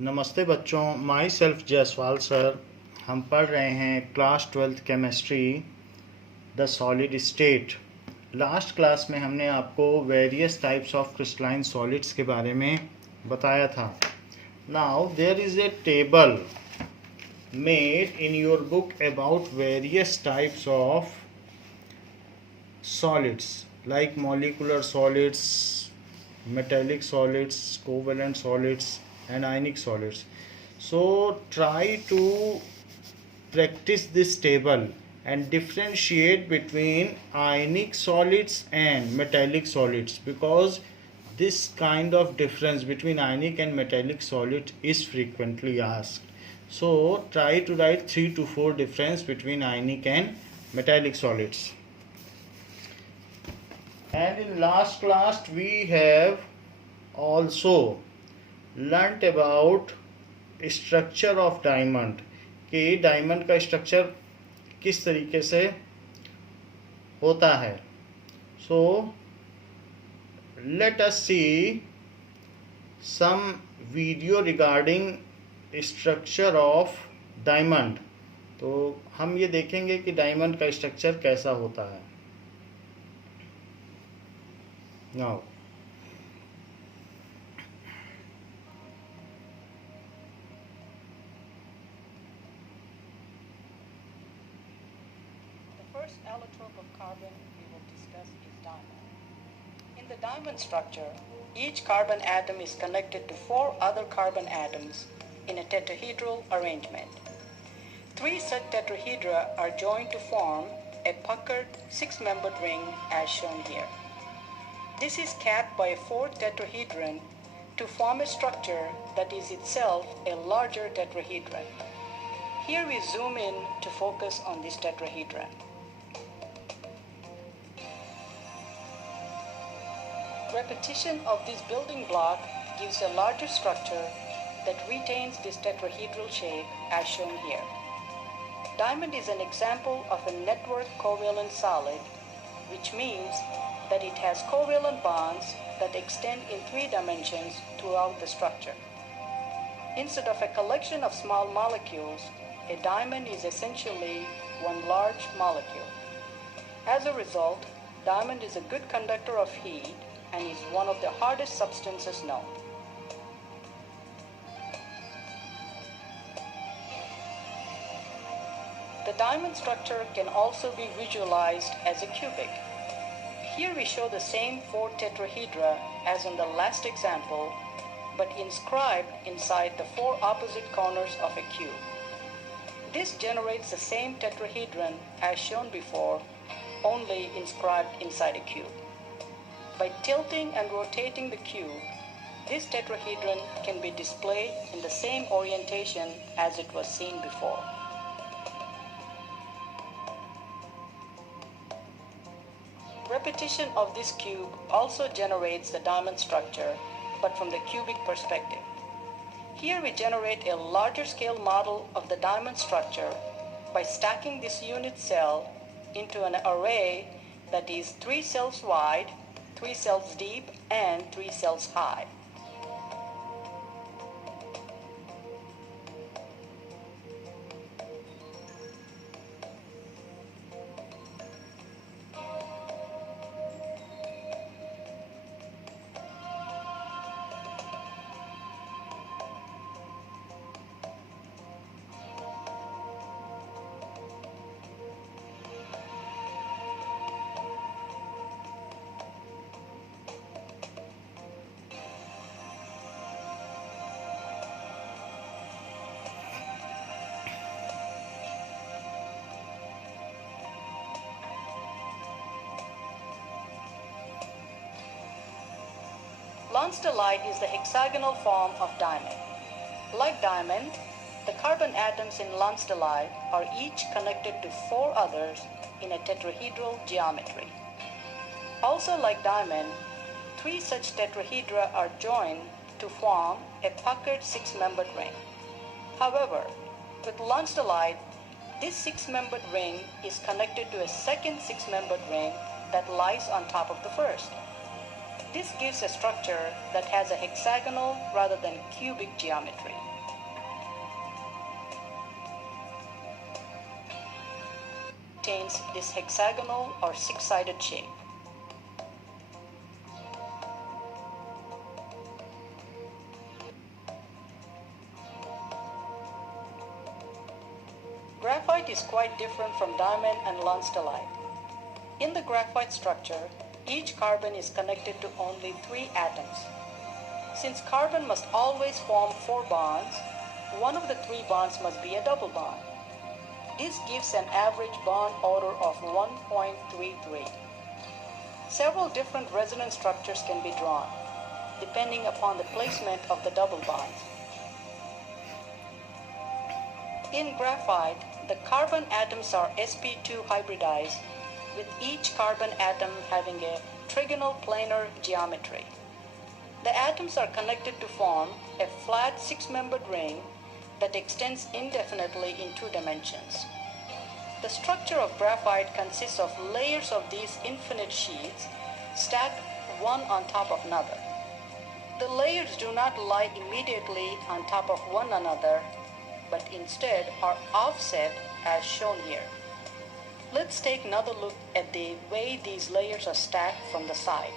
नमस्ते बच्चों, my self Jaiswal sir. हम पढ़ रहे हैं class 12th chemistry, the solid state. Last class में हमने आपको various types of crystalline solids के बारे में बताया था। Now there is a table made in your book about various types of solids like molecular solids, metallic solids, covalent solids, and ionic solids. So try to practice this table and differentiate between ionic solids and metallic solids, because this kind of difference between ionic and metallic solid is frequently asked. So try to write 3 to 4 difference between ionic and metallic solids. And in last class we have also learnt about structure of diamond, कि diamond का structure किस तरीके से होता है. So let us see some video regarding structure of diamond. तो हम ये देखेंगे कि डायमंड का स्ट्रक्चर कैसा होता है. Now the first allotrope of carbon we will discuss is diamond. In the diamond structure, each carbon atom is connected to 4 other carbon atoms in a tetrahedral arrangement. 3 such tetrahedra are joined to form a puckered 6-membered ring as shown here. This is capped by a 4th tetrahedron to form a structure that is itself a larger tetrahedron. Here we zoom in to focus on this tetrahedron. Repetition of this building block gives a larger structure that retains this tetrahedral shape as shown here. Diamond is an example of a network covalent solid, which means that it has covalent bonds that extend in 3 dimensions throughout the structure. Instead of a collection of small molecules, a diamond is essentially one large molecule. As a result, diamond is a good conductor of heat and is one of the hardest substances known. The diamond structure can also be visualized as a cubic. Here we show the same 4 tetrahedra as in the last example, but inscribed inside the 4 opposite corners of a cube. This generates the same tetrahedron as shown before, only inscribed inside a cube. By tilting and rotating the cube, this tetrahedron can be displayed in the same orientation as it was seen before. Repetition of this cube also generates the diamond structure, but from the cubic perspective. Here we generate a larger scale model of the diamond structure by stacking this unit cell into an array that is 3 cells wide, 3 cells deep, and 3 cells high. Lonsdaleite is the hexagonal form of diamond. Like diamond, the carbon atoms in lonsdaleite are each connected to 4 others in a tetrahedral geometry. Also like diamond, 3 such tetrahedra are joined to form a puckered 6-membered ring. However, with lonsdaleite, this 6-membered ring is connected to a second 6-membered ring that lies on top of the first. This gives a structure that has a hexagonal rather than cubic geometry. Retains this hexagonal or six-sided shape. Graphite is quite different from diamond and lenstalite. In the graphite structure, each carbon is connected to only 3 atoms. Since carbon must always form 4 bonds, one of the 3 bonds must be a double bond. This gives an average bond order of 1.33. Several different resonance structures can be drawn, depending upon the placement of the double bonds. In graphite, the carbon atoms are sp2 hybridized, with each carbon atom having a trigonal planar geometry. The atoms are connected to form a flat 6-membered ring that extends indefinitely in 2 dimensions. The structure of graphite consists of layers of these infinite sheets stacked one on top of another. The layers do not lie immediately on top of one another, but instead are offset as shown here. Let's take another look at the way these layers are stacked from the side.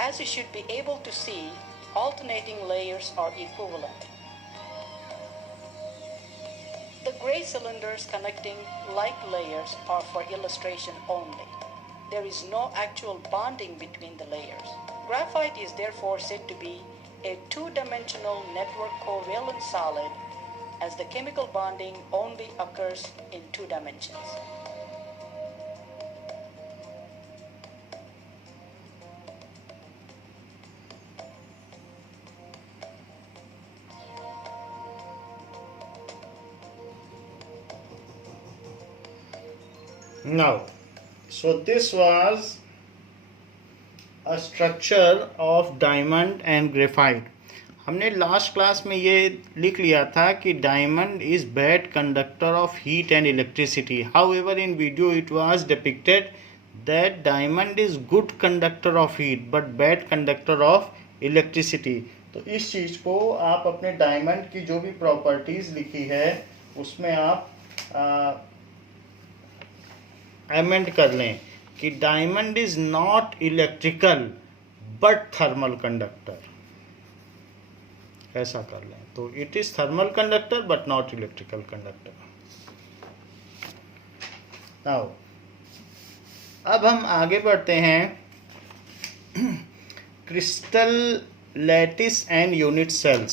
As you should be able to see, alternating layers are equivalent. The gray cylinders connecting like layers are for illustration only. There is no actual bonding between the layers. Graphite is therefore said to be a 2-dimensional network covalent solid, as the chemical bonding only occurs in 2 dimensions. Now, so this was a structure of diamond and graphite. हमने last class में ये लिख लिया था कि diamond is bad conductor of heat and electricity. However in video it was depicted that diamond is good conductor of heat but bad conductor of electricity. तो इस चीज़ को आप अपने डायमंड की जो भी प्रॉपर्टीज़ लिखी है उसमें आप अमेंड कर लें कि diamond is not electrical but thermal conductor, ऐसा कर लें. तो it is thermal conductor but not electrical conductor. Now अब हम आगे बढ़ते हैं crystal lattice and unit cells.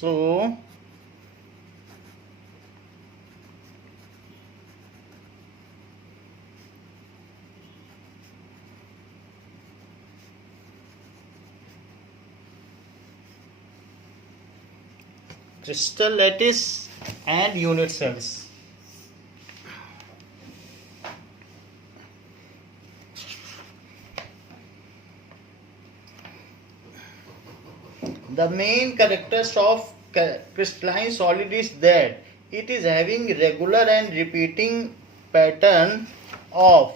So crystal lattice and unit cells. The main characters of crystalline solid is that it is having regular and repeating pattern of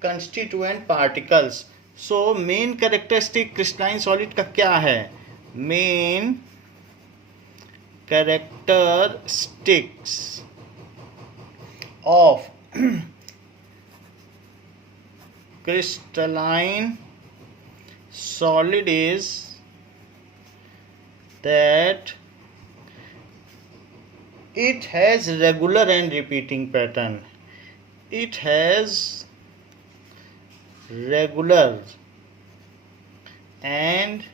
constituent particles. So main characteristic crystalline solid का क्या है? Main characteristics of crystalline solid is that it has regular and repeating pattern. It has regular and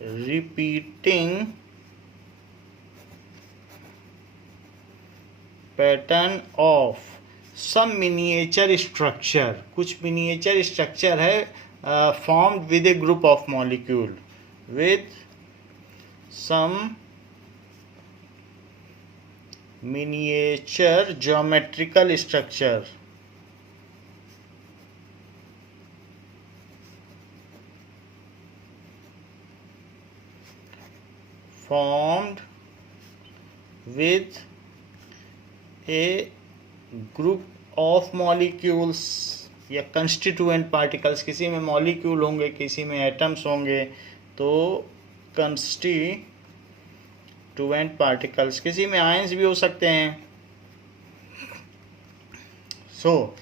repeating pattern of some miniature structure. कुछ miniature structure है formed with a group of molecule with some miniature geometrical structure. Formed with a group of molecules या constituent particles, किसी में molecule होंगे, किसी में atoms होंगे, तो कंस्टिट्यूएंट पार्टिकल्स, किसी में आयंस भी हो सकते हैं. सो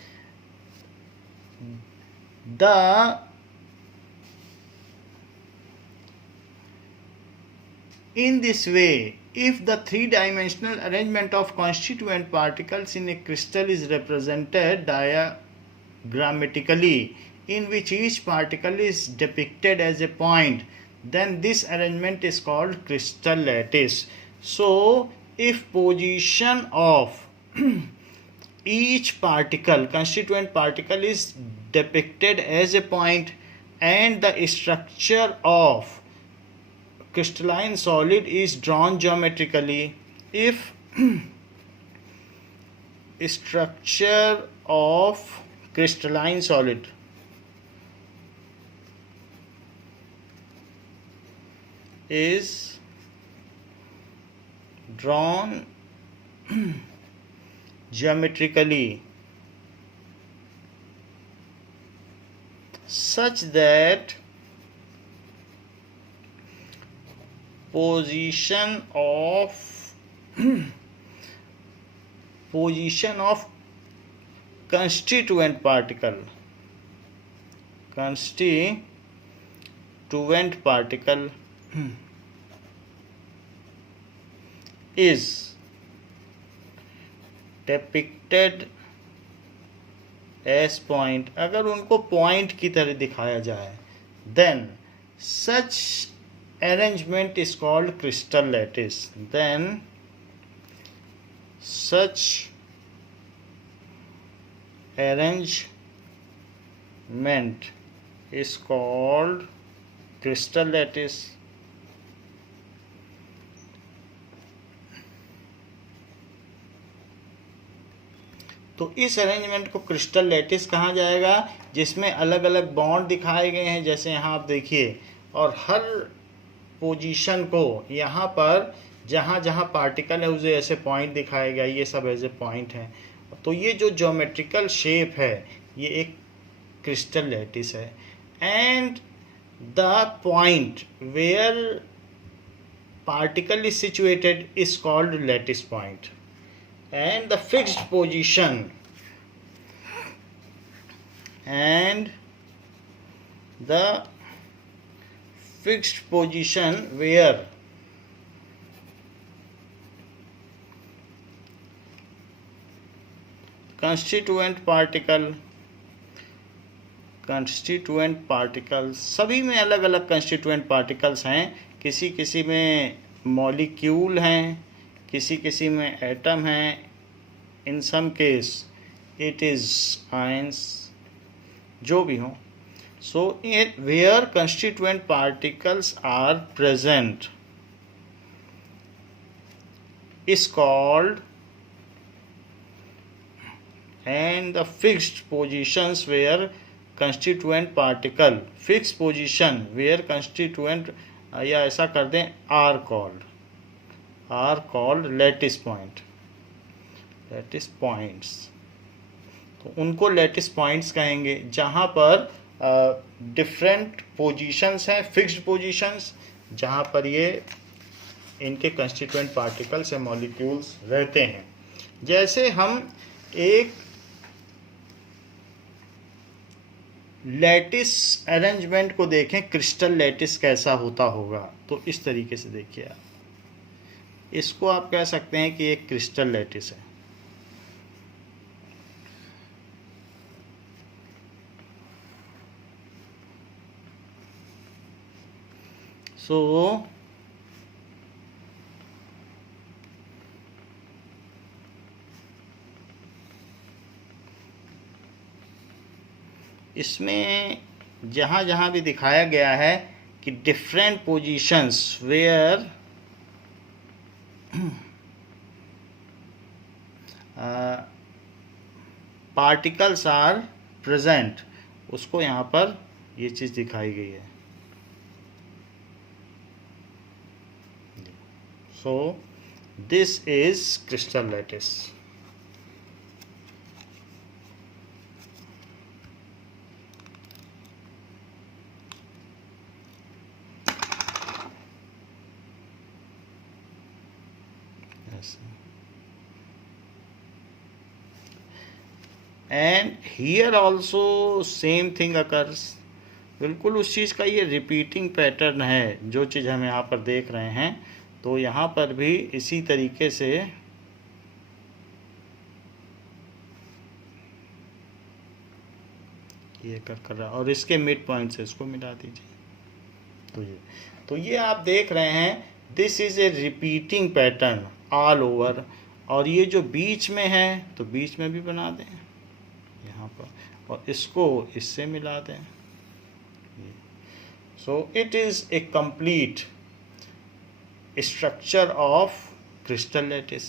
in this way, if the three-dimensional arrangement of constituent particles in a crystal is represented diagrammatically, in which each particle is depicted as a point, then this arrangement is called crystal lattice. So, if position of each particle, constituent particle, is depicted as a point, and the structure of crystalline solid is drawn geometrically, if structure of crystalline solid is drawn geometrically such that position of constituent particle is depicted as point, अगर उनको point की तरह दिखाया जाए, then such arrangement is called crystal lattice. Then such arrangement is called crystal lattice. तो इस arrangement को crystal lattice कहा जाएगा, जिसमें अलग अलग बॉन्ड दिखाए गए हैं, जैसे यहाँ आप देखिए, और हर पोजीशन को यहाँ पर जहाँ जहाँ पार्टिकल है उसे ऐसे पॉइंट दिखाया गया, ये सब ऐसे पॉइंट हैं. तो ये जो ज्योमेट्रिकल शेप है ये एक क्रिस्टल लैटिस है. And the point where particle is situated is called lattice point. And the fixed position where constituent particles, सभी में अलग अलग constituent particles हैं, किसी किसी में मॉलिक्यूल हैं, किसी किसी में एटम हैं, in some case it is ions, जो भी हो. So where constituent particles are present is called, and the fixed positions where constituent particle, fix position where constituent, या ऐसा कर दें, आर कॉल्ड लैटिस पॉइंट्स. तो उनको लैटिस पॉइंट्स कहेंगे, जहाँ पर डिफरेंट पोजीशंस हैं, फिक्स्ड पोजीशंस, जहाँ पर ये इनके कंस्टिट्यूएंट पार्टिकल्स या मॉलिक्यूल्स रहते हैं. जैसे हम एक लैटिस अरेंजमेंट को देखें, क्रिस्टल लैटिस कैसा होता होगा, तो इस तरीके से देखिए आप, इसको आप कह सकते हैं कि एक क्रिस्टल लैटिस है. सो इसमें जहाँ जहाँ भी दिखाया गया है कि different positions where particles are present, उसको यहाँ पर ये चीज़ दिखाई गई है. So this is crystal lattice. And here also same thing occurs. बिल्कुल उस चीज़ का ये रिपीटिंग पैटर्न है जो चीज़ हम यहाँ पर देख रहे हैं, तो यहाँ पर भी इसी तरीके से ये कर रहा है, और इसके मिड पॉइंट से इसको मिला दीजिए। तो ये आप देख रहे हैं, this is A repeating pattern all over. और ये जो बीच में है तो बीच में भी बना दें यहाँ पर, और इसको इससे मिला दें। सो it is a complete structure of crystal lattice.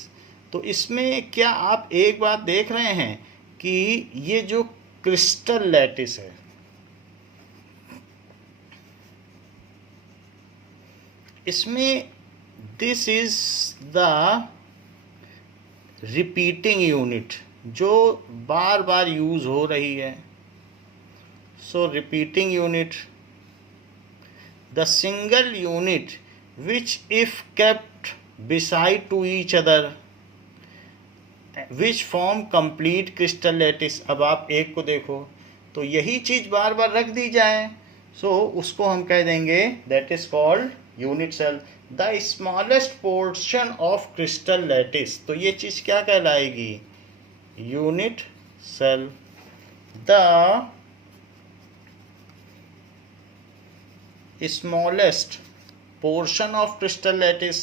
तो इसमें क्या आप एक बात देख रहे हैं कि ये जो क्रिस्टल लैटिस है, इसमें this is the repeating unit जो बार बार यूज हो रही है। So repeating unit, the single unit which if kept beside to each other which form complete crystal lattice। अब आप एक को देखो तो यही चीज बार बार रख दी जाए, सो उसको हम कह देंगे that is called unit cell. The smallest portion of crystal lattice, तो ये चीज क्या कहलाएगी, unit cell. The smallest portion of crystal lattice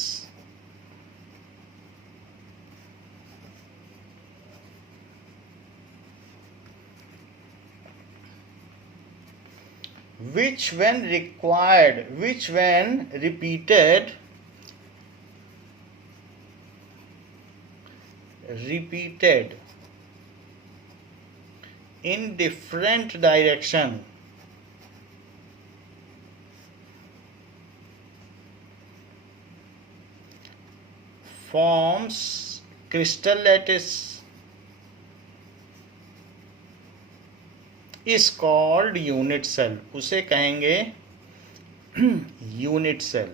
which when repeated in different direction forms crystal lattice is called unit cell। उसे कहेंगे unit cell,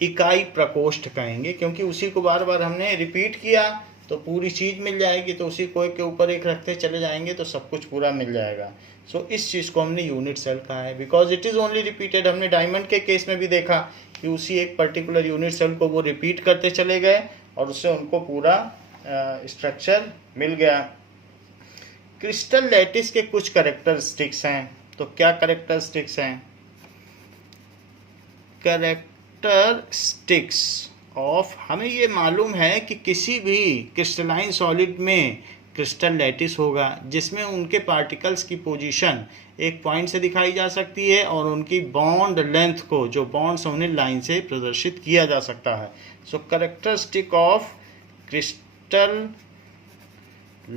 इकाई प्रकोष्ठ कहेंगे, क्योंकि उसी को बार बार हमने रिपीट किया तो पूरी चीज मिल जाएगी। तो उसी को एक के ऊपर एक रखते चले जाएंगे तो सब कुछ पूरा मिल जाएगा। सो इस चीज को हमने यूनिट सेल कहा है, because it is only repeated. हमने डायमंड के केस में भी देखा कि उसी एक पर्टिकुलर यूनिट सेल को वो रिपीट करते चले गए और उससे उनको पूरा स्ट्रक्चर मिल गया। क्रिस्टल लैटिस के कुछ कैरेक्टरिस्टिक्स हैं, तो क्या कैरेक्टरिस्टिक्स हैं, कैरेक्टरिस्टिक्स ऑफ, हमें ये मालूम है कि किसी भी क्रिस्टलाइन सॉलिड में क्रिस्टल लैटिस होगा जिसमें उनके पार्टिकल्स की पोजीशन एक पॉइंट से दिखाई जा सकती है और उनकी बॉन्ड लेंथ को, जो बॉन्ड्स उन्हें लाइन से प्रदर्शित किया जा सकता है। सो कैरेक्टरिस्टिक ऑफ क्रिस्टल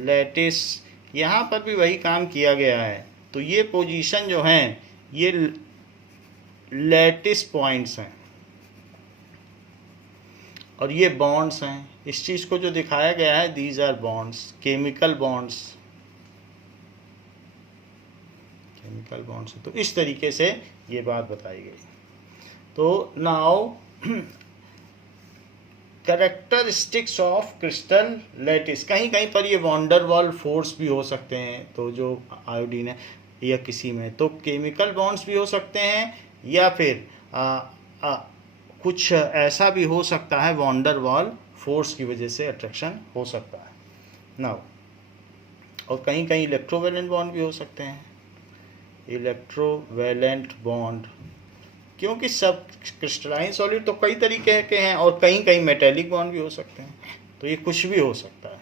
लैटिस, यहाँ पर भी वही काम किया गया है। तो ये पोजीशन जो हैं ये लैटिस पॉइंट्स हैं और ये बॉन्ड्स हैं। इस चीज़ को जो दिखाया गया है, these are bonds, chemical bonds, chemical bonds. तो इस तरीके से ये बात बताई गई। तो now characteristics of crystal lattice, कहीं कहीं पर ये वॉन्डरवॉल फोर्स भी हो सकते हैं, तो जो आयोडीन है या किसी में, तो केमिकल बॉन्ड्स भी हो सकते हैं या फिर कुछ ऐसा भी हो सकता है, वॉन्डरवॉल फोर्स की वजह से अट्रैक्शन हो सकता है। नाउ और कहीं कहीं इलेक्ट्रोवैलेंट बॉन्ड भी हो सकते हैं, इलेक्ट्रोवैलेंट बॉन्ड, क्योंकि सब क्रिस्टलाइन सॉलिड तो कई तरीके के हैं और कहीं कहीं मेटेलिक बॉन्ड भी हो सकते हैं, तो ये कुछ भी हो सकता है।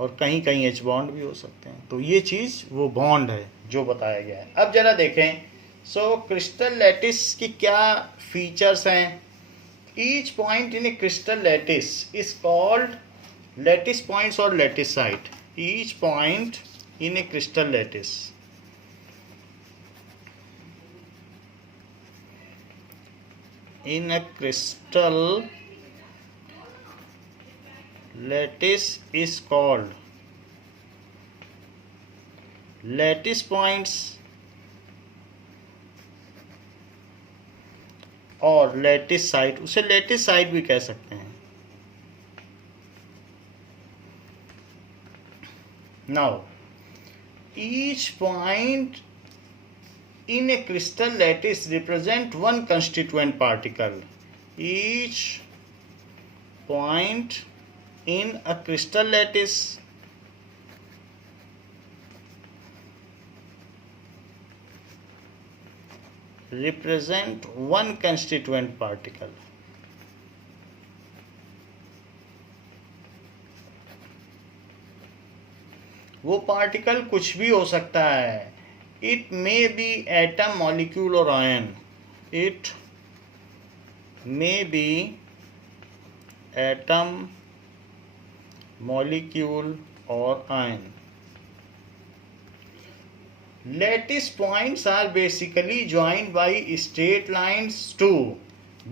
और कहीं कहीं एच बॉन्ड भी हो सकते हैं। तो ये चीज़ वो बॉन्ड है जो बताया गया है। अब जरा देखें, सो क्रिस्टल लैटिस की क्या फीचर्स हैं। Each point in a crystal lattice is called lattice points और lattice site. Each point in a crystal lattice, in a crystal lattice is called lattice points और लैटिस साइट, उसे lattice site भी कह सकते हैं। Now each point in a crystal lattice represent one constituent particle. Each point in a crystal lattice represent one constituent particle. वो particle कुछ भी हो सकता है। It may be atom, molecule or ion. It may be atom, molecule or ion. Lattice points are basically joined by straight lines to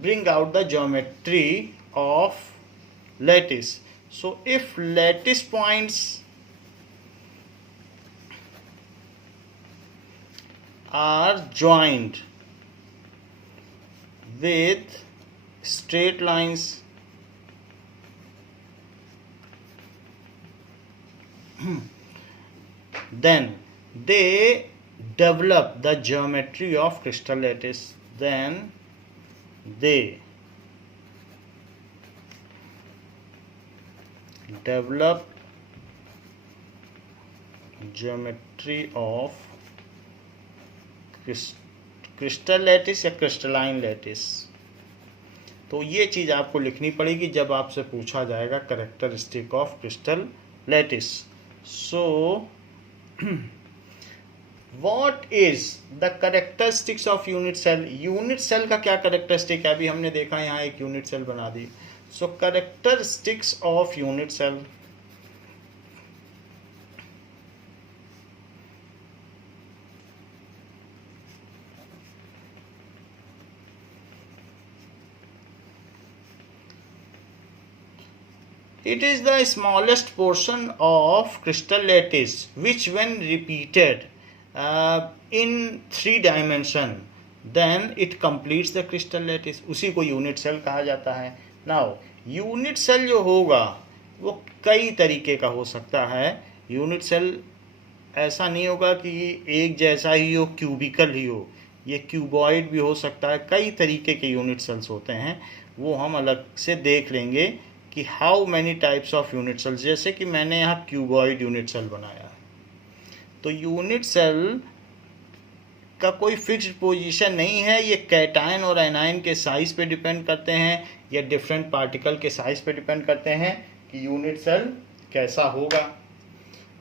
bring out the geometry of lattice. So if lattice points are joined with straight lines, then they develop the geometry of crystal lattice. Then they develop geometry of crystal lattice या crystalline lattice. तो ये चीज़ आपको लिखनी पड़ेगी जब आपसे पूछा जाएगा characteristic of crystal lattice. So what is the characteristics of unit cell? Unit cell का क्या कैरेक्टरिस्टिक है? अभी हमने देखा यहाँ एक यूनिट सेल बना दी। So characteristics of unit cell, it is the smallest portion of crystal lattice which when repeated in 3 dimension then it completes the crystal lattice. उसी को यूनिट सेल कहा जाता है। नाउ यूनिट सेल जो होगा वो कई तरीके का हो सकता है। यूनिट सेल ऐसा नहीं होगा कि एक जैसा ही हो, क्यूबिकल ही हो, ये क्यूबॉइड भी हो सकता है। कई तरीके के यूनिट सेल्स होते हैं, वो हम अलग से देख लेंगे कि how many types of unit cells. जैसे कि मैंने यहाँ क्यूबॉइड यूनिट सेल बनाया, तो यूनिट सेल का कोई फिक्स्ड पोजीशन नहीं है। ये कैटायन और एनायन के साइज पे डिपेंड करते हैं या डिफरेंट पार्टिकल के साइज पे डिपेंड करते हैं कि यूनिट सेल कैसा होगा।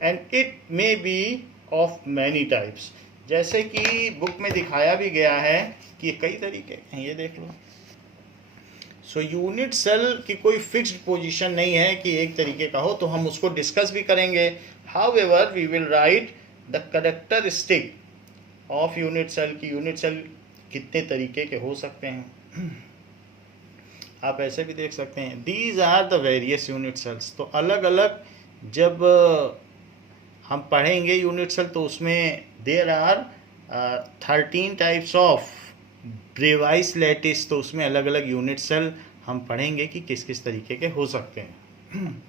And it may be of many types, जैसे कि बुक में दिखाया भी गया है कि कई तरीके हैं, ये देख लो। सो यूनिट सेल की कोई फिक्स्ड पोजीशन नहीं है कि एक तरीके का हो, तो हम उसको डिस्कस भी करेंगे। However we will write the characteristic of unit cell की यूनिट सेल कितने तरीके के हो सकते हैं। आप ऐसे भी देख सकते हैं, these are the various unit cells. तो अलग अलग जब हम पढ़ेंगे यूनिट सेल तो उसमें there are 13 types of Bravais lattice. तो उसमें अलग अलग यूनिट सेल हम पढ़ेंगे कि किस किस तरीके के हो सकते हैं।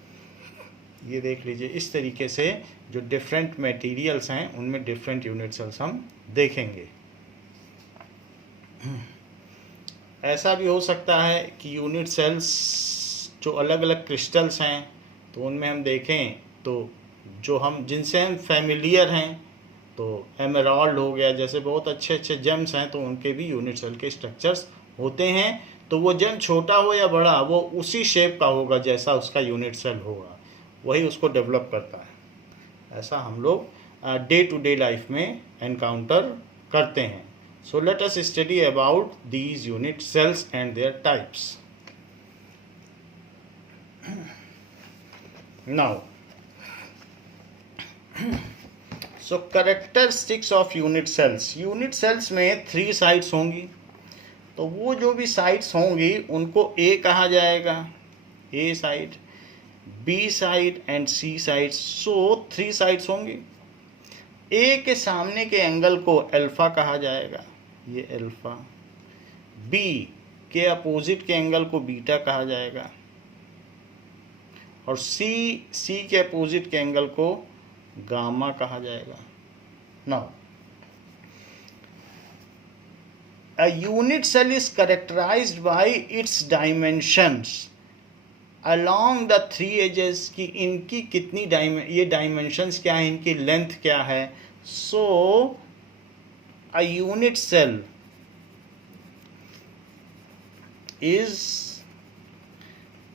ये देख लीजिए, इस तरीके से जो डिफरेंट मटेरियल्स हैं उनमें डिफरेंट यूनिट सेल्स हम देखेंगे। ऐसा भी हो सकता है कि यूनिट सेल्स जो अलग अलग क्रिस्टल्स हैं तो उनमें हम देखें तो जो हम जिनसे हम फैमिलियर हैं, तो एमराल्ड हो गया, जैसे बहुत अच्छे अच्छे जेम्स हैं, तो उनके भी यूनिट सेल के स्ट्रक्चर्स होते हैं। तो वो जेम छोटा हो या बड़ा, वो उसी शेप का होगा जैसा उसका यूनिट सेल होगा, वही उसको डेवलप करता है। ऐसा हम लोग डे टू डे लाइफ में एनकाउंटर करते हैं। So let us study about these unit cells and their types. Now so characteristics of unit cells. Unit cells में 3 साइड्स होंगी, तो वो जो भी साइड्स होंगी उनको ए कहा जाएगा, A side, B side and C side. So 3 sides होंगी। ए के सामने के एंगल को अल्फा कहा जाएगा, ये अल्फा। बी के अपोजिट के एंगल को बीटा कहा जाएगा और सी के अपोजिट के एंगल को गामा कहा जाएगा. Now a unit cell is characterized by its dimensions along the three edges. की इनकी कितनी ये dimensions क्या है, इनकी length क्या है. So a unit cell is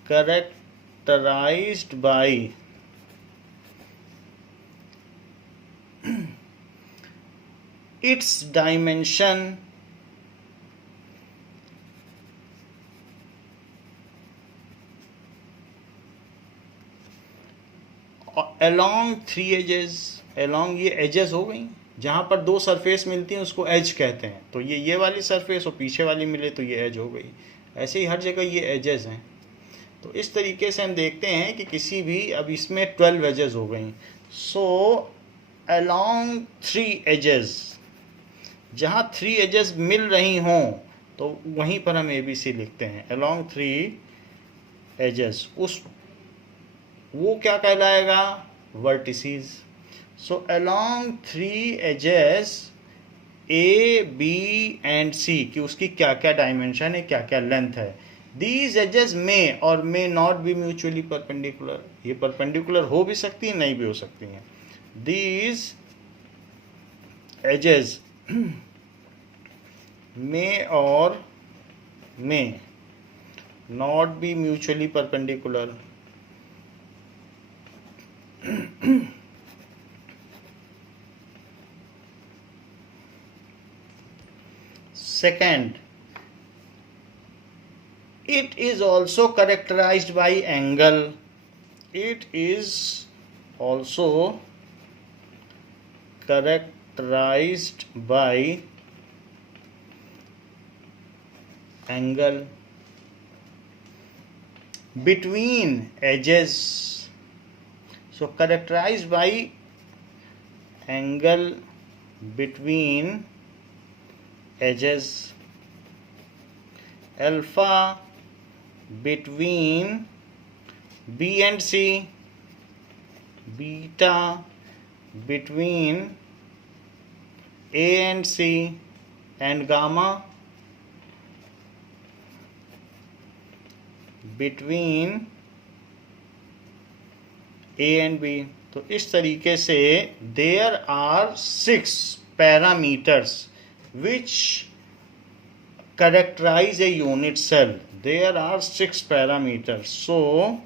characterized by its dimension along three edges. along ये edges हो गई, जहाँ पर दो सरफेस मिलती हैं उसको एज कहते हैं. तो ये वाली सरफेस और पीछे वाली मिले तो ये एज हो गई. ऐसे ही हर जगह ये एजेस हैं. तो इस तरीके से हम देखते हैं कि किसी भी, अब इसमें 12 एजेस हो गई. सो along 3 edges, जहाँ 3 एजेस मिल रही हों तो वहीं पर हम ABC लिखते हैं. along 3 edges, उस वो क्या कहलाएगा, vertices. So along 3 edges A, B and C कि उसकी क्या क्या डायमेंशन है, क्या क्या लेंथ है. These edges may or may not be mutually perpendicular. ये परपेंडिकुलर हो भी सकती है, नहीं भी हो सकती हैं. These edges may or may not be mutually perpendicular. Second, it is also characterized by angle. It is also characterized by angle between edges. So characterized by angle between edges. Alpha between B and C. Beta between A and C. And gamma between A and B. तो इस तरीके से there are 6 parameters which characterize a unit cell. There are 6 parameters. So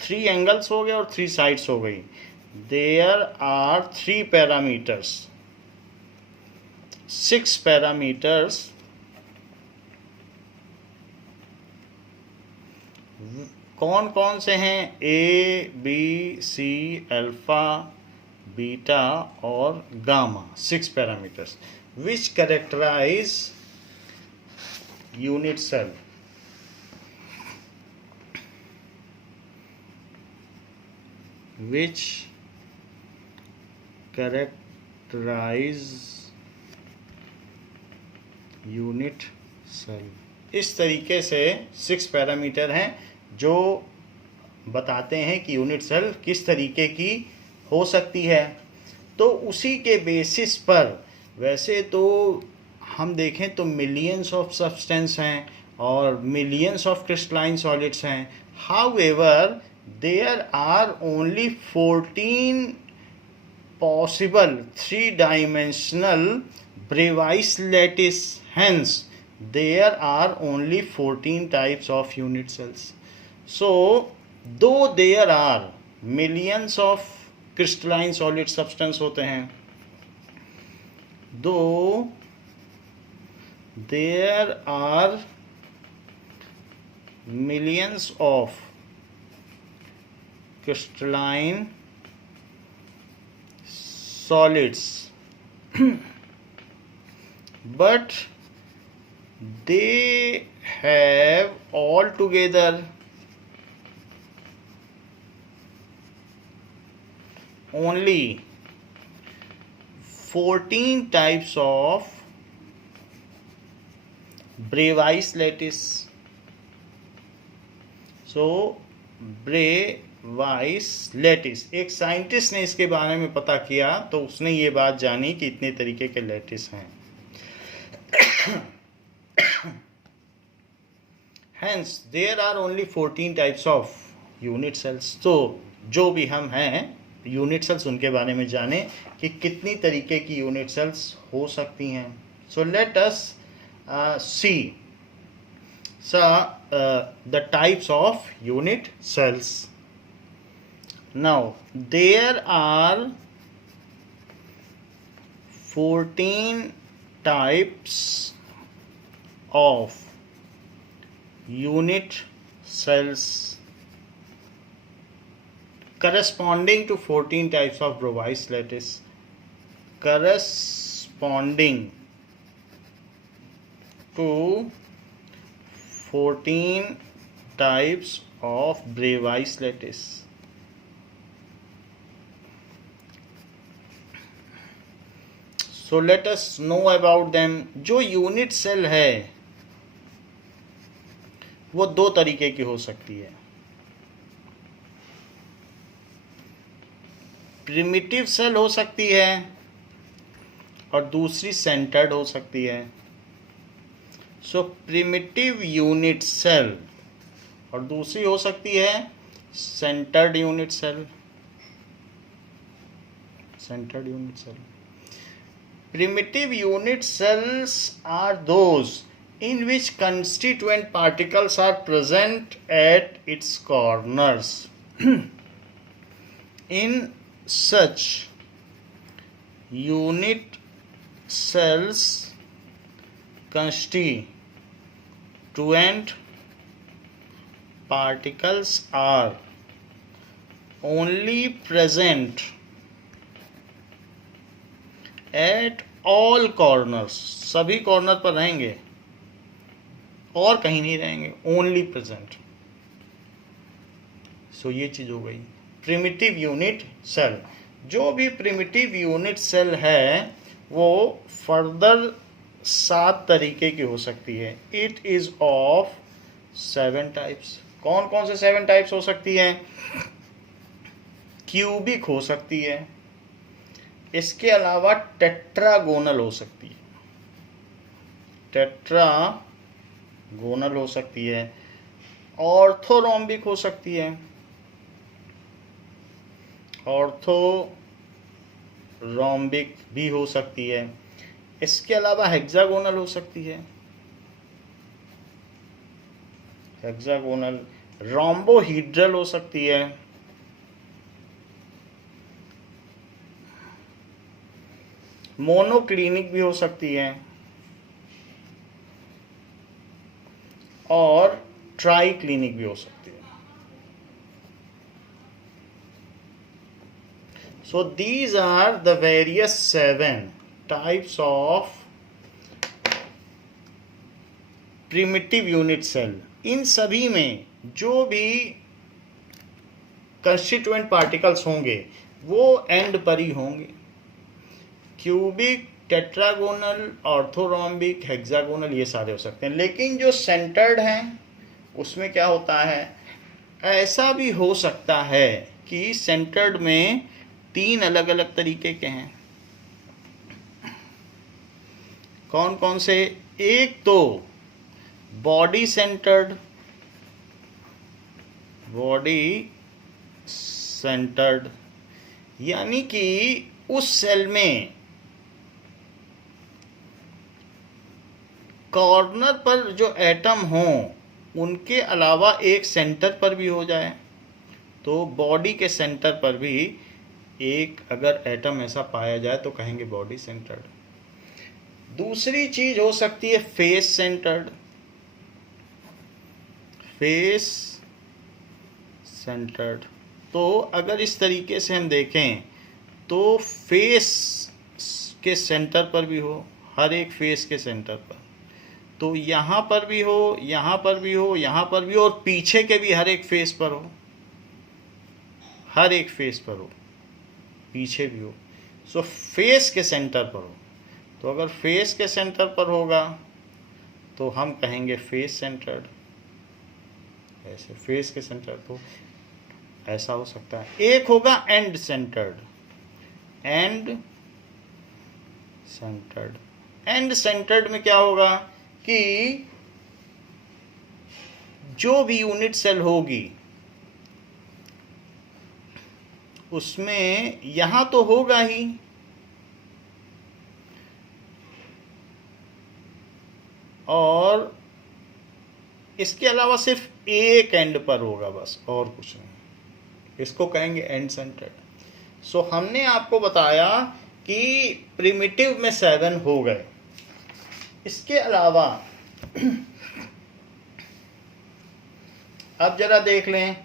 3 angles हो गए और 3 sides हो गई. There are 3 parameters, 6 parameters कौन कौन से हैं, A, B, C, alpha, beta और gamma. 6 parameters which characterize unit cell. Which characterize unit cell. इस तरीके से 6 पैरामीटर हैं जो बताते हैं कि यूनिट सेल किस तरीके की हो सकती है. तो उसी के बेसिस पर वैसे तो हम देखें तो मिलियंस ऑफ सब्सटेंस हैं और मिलियंस ऑफ क्रिस्टलाइन सॉलिड्स हैं. However there are only 14 possible 3-dimensional Bravais lattice. Hence there are only 14 types of unit cells. So though there are millions of crystalline solid substance होते हैं, though there are millions of crystalline solids but they have altogether only 14 types of Bravais lattice. So Bravais lattice, एक scientist ने इसके बारे में पता किया तो उसने ये बात जानी कि इतने तरीके के लेटिस हैं. Hence there are only 14 types of unit cells. तो जो भी हम हैं यूनिट सेल्स उनके बारे में जाने कि कितनी तरीके की यूनिट सेल्स हो सकती हैं. So let us see the types of unit cells. Now there are 14 types of unit cells corresponding to 14 types of Brovais lattice, corresponding to 14 types of Brovais lattice. So let us know about them. जो unit cell है वो दो तरीके की हो सकती है. Primitive cell हो सकती है और दूसरी सेंटर्ड हो सकती है. सो प्रिमिटिव यूनिट सेल और दूसरी हो सकती है centred unit cell. Centred unit cell. Primitive unit cells are those in which constituent particles are present at its corners. In such unit cells, constituent particles are only present at all corners. सभी corner पर रहेंगे और कहीं नहीं रहेंगे. Only present. सो ये चीज हो गई प्रिमिटिव यूनिट सेल. जो भी प्रिमिटिव यूनिट सेल है वो फर्दर 7 तरीके की हो सकती है. It is of 7 types. कौन कौन से 7 टाइप्स हो सकती है? क्यूबिक हो सकती है. इसके अलावा टेट्रागोनल हो सकती है. टेट्रागोनल हो सकती है. ऑर्थोरोम्बिक हो सकती है. ऑर्थोरोम्बिक भी हो सकती है. इसके अलावा हेक्सागोनल हो सकती है. हेक्सागोनल. रोम्बोहीड्रल हो सकती है. मोनोक्लिनिक भी हो सकती है और ट्राई क्लिनिक भी हो सकती है. So these are the various 7 types of primitive unit cell. इन सभी में जो भी कंस्टिट्यूएंट पार्टिकल्स होंगे वो एंड पर ही होंगे. क्यूबिक, टेट्रागोनल, ऑर्थोरोम्बिक, हेक्सागोनल ये सारे हो सकते हैं. लेकिन जो सेंटर्ड हैं उसमें क्या होता है, ऐसा भी हो सकता है कि सेंटर्ड में 3 अलग अलग तरीके के हैं. कौन कौन से? एक तो बॉडी सेंटर्ड. बॉडी सेंटर्ड यानी कि उस सेल में कॉर्नर पर जो एटम हों उनके अलावा एक सेंटर पर भी हो जाए. तो बॉडी के सेंटर पर भी एक अगर एटम ऐसा पाया जाए तो कहेंगे बॉडी सेंटर्ड. दूसरी चीज हो सकती है फेस सेंटर्ड. Face centred. तो अगर इस तरीके से हम देखें तो फेस के सेंटर पर भी हो, हर एक फेस के सेंटर पर. तो यहाँ पर भी हो, यहाँ पर भी हो, यहाँ पर भी हो और पीछे के भी हर एक फेस पर हो. हर एक फेस पर हो, पीछे भी हो. सो फेस के सेंटर पर हो. तो अगर फेस के सेंटर पर होगा तो हम कहेंगे फेस सेंटर्ड, ऐसे फेस के सेंटर, तो ऐसा हो सकता है। एक होगा and centred, and centred. And centred में क्या होगा कि जो भी यूनिट सेल होगी उसमें यहां तो होगा ही, और इसके अलावा सिर्फ एक एंड पर होगा बस, और कुछ नहीं। इसको कहेंगे एंड सेंटर्ड। सो हमने आपको बताया कि प्रिमिटिव में 7 हो गए। इसके अलावा अब जरा देख लें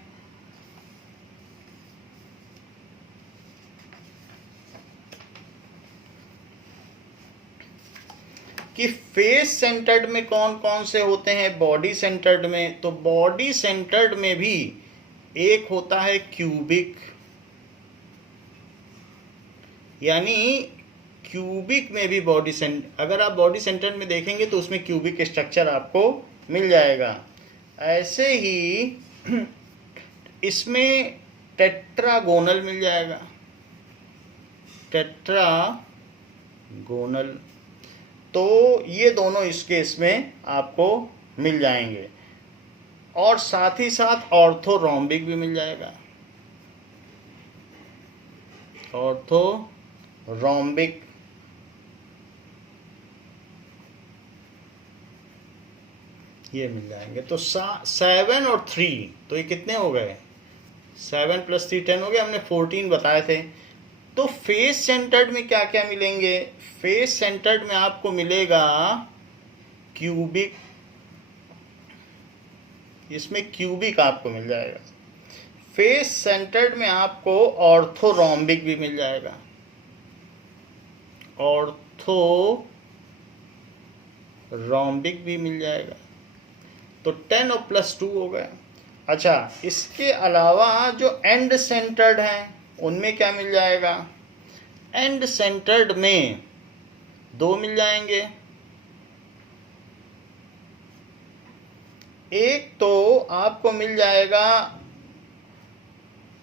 कि फेस सेंटर्ड में कौन कौन से होते हैं। बॉडी सेंटर्ड में, तो बॉडी सेंटर्ड में भी एक होता है क्यूबिक, यानी क्यूबिक में भी बॉडी सेंटर, अगर आप बॉडी सेंटर में देखेंगे तो उसमें क्यूबिक स्ट्रक्चर आपको मिल जाएगा। ऐसे ही इसमें टेट्रागोनल मिल जाएगा, टेट्रागोनल, तो ये दोनों इस केस में आपको मिल जाएंगे। और साथ ही साथ ऑर्थोरोम्बिक भी मिल जाएगा, ऑर्थोरोम्बिक। ये मिल जाएंगे। तो 7 और 3, तो ये कितने हो गए? 7 + 3 10 हो गए। हमने 14 बताए थे। तो फेस सेंटर्ड में क्या क्या मिलेंगे? फेस सेंटर्ड में आपको मिलेगा क्यूबिक, इसमें क्यूबिक आपको मिल जाएगा। फेस सेंटर्ड में आपको ऑर्थोरोम्बिक भी मिल जाएगा, ऑर्थोरोम्बिक भी मिल जाएगा। तो 10 और +2 हो गए। अच्छा, इसके अलावा जो एंड सेंटर्ड हैं उनमें क्या मिल जाएगा? एंड सेंटर्ड में 2 मिल जाएंगे। एक तो आपको मिल जाएगा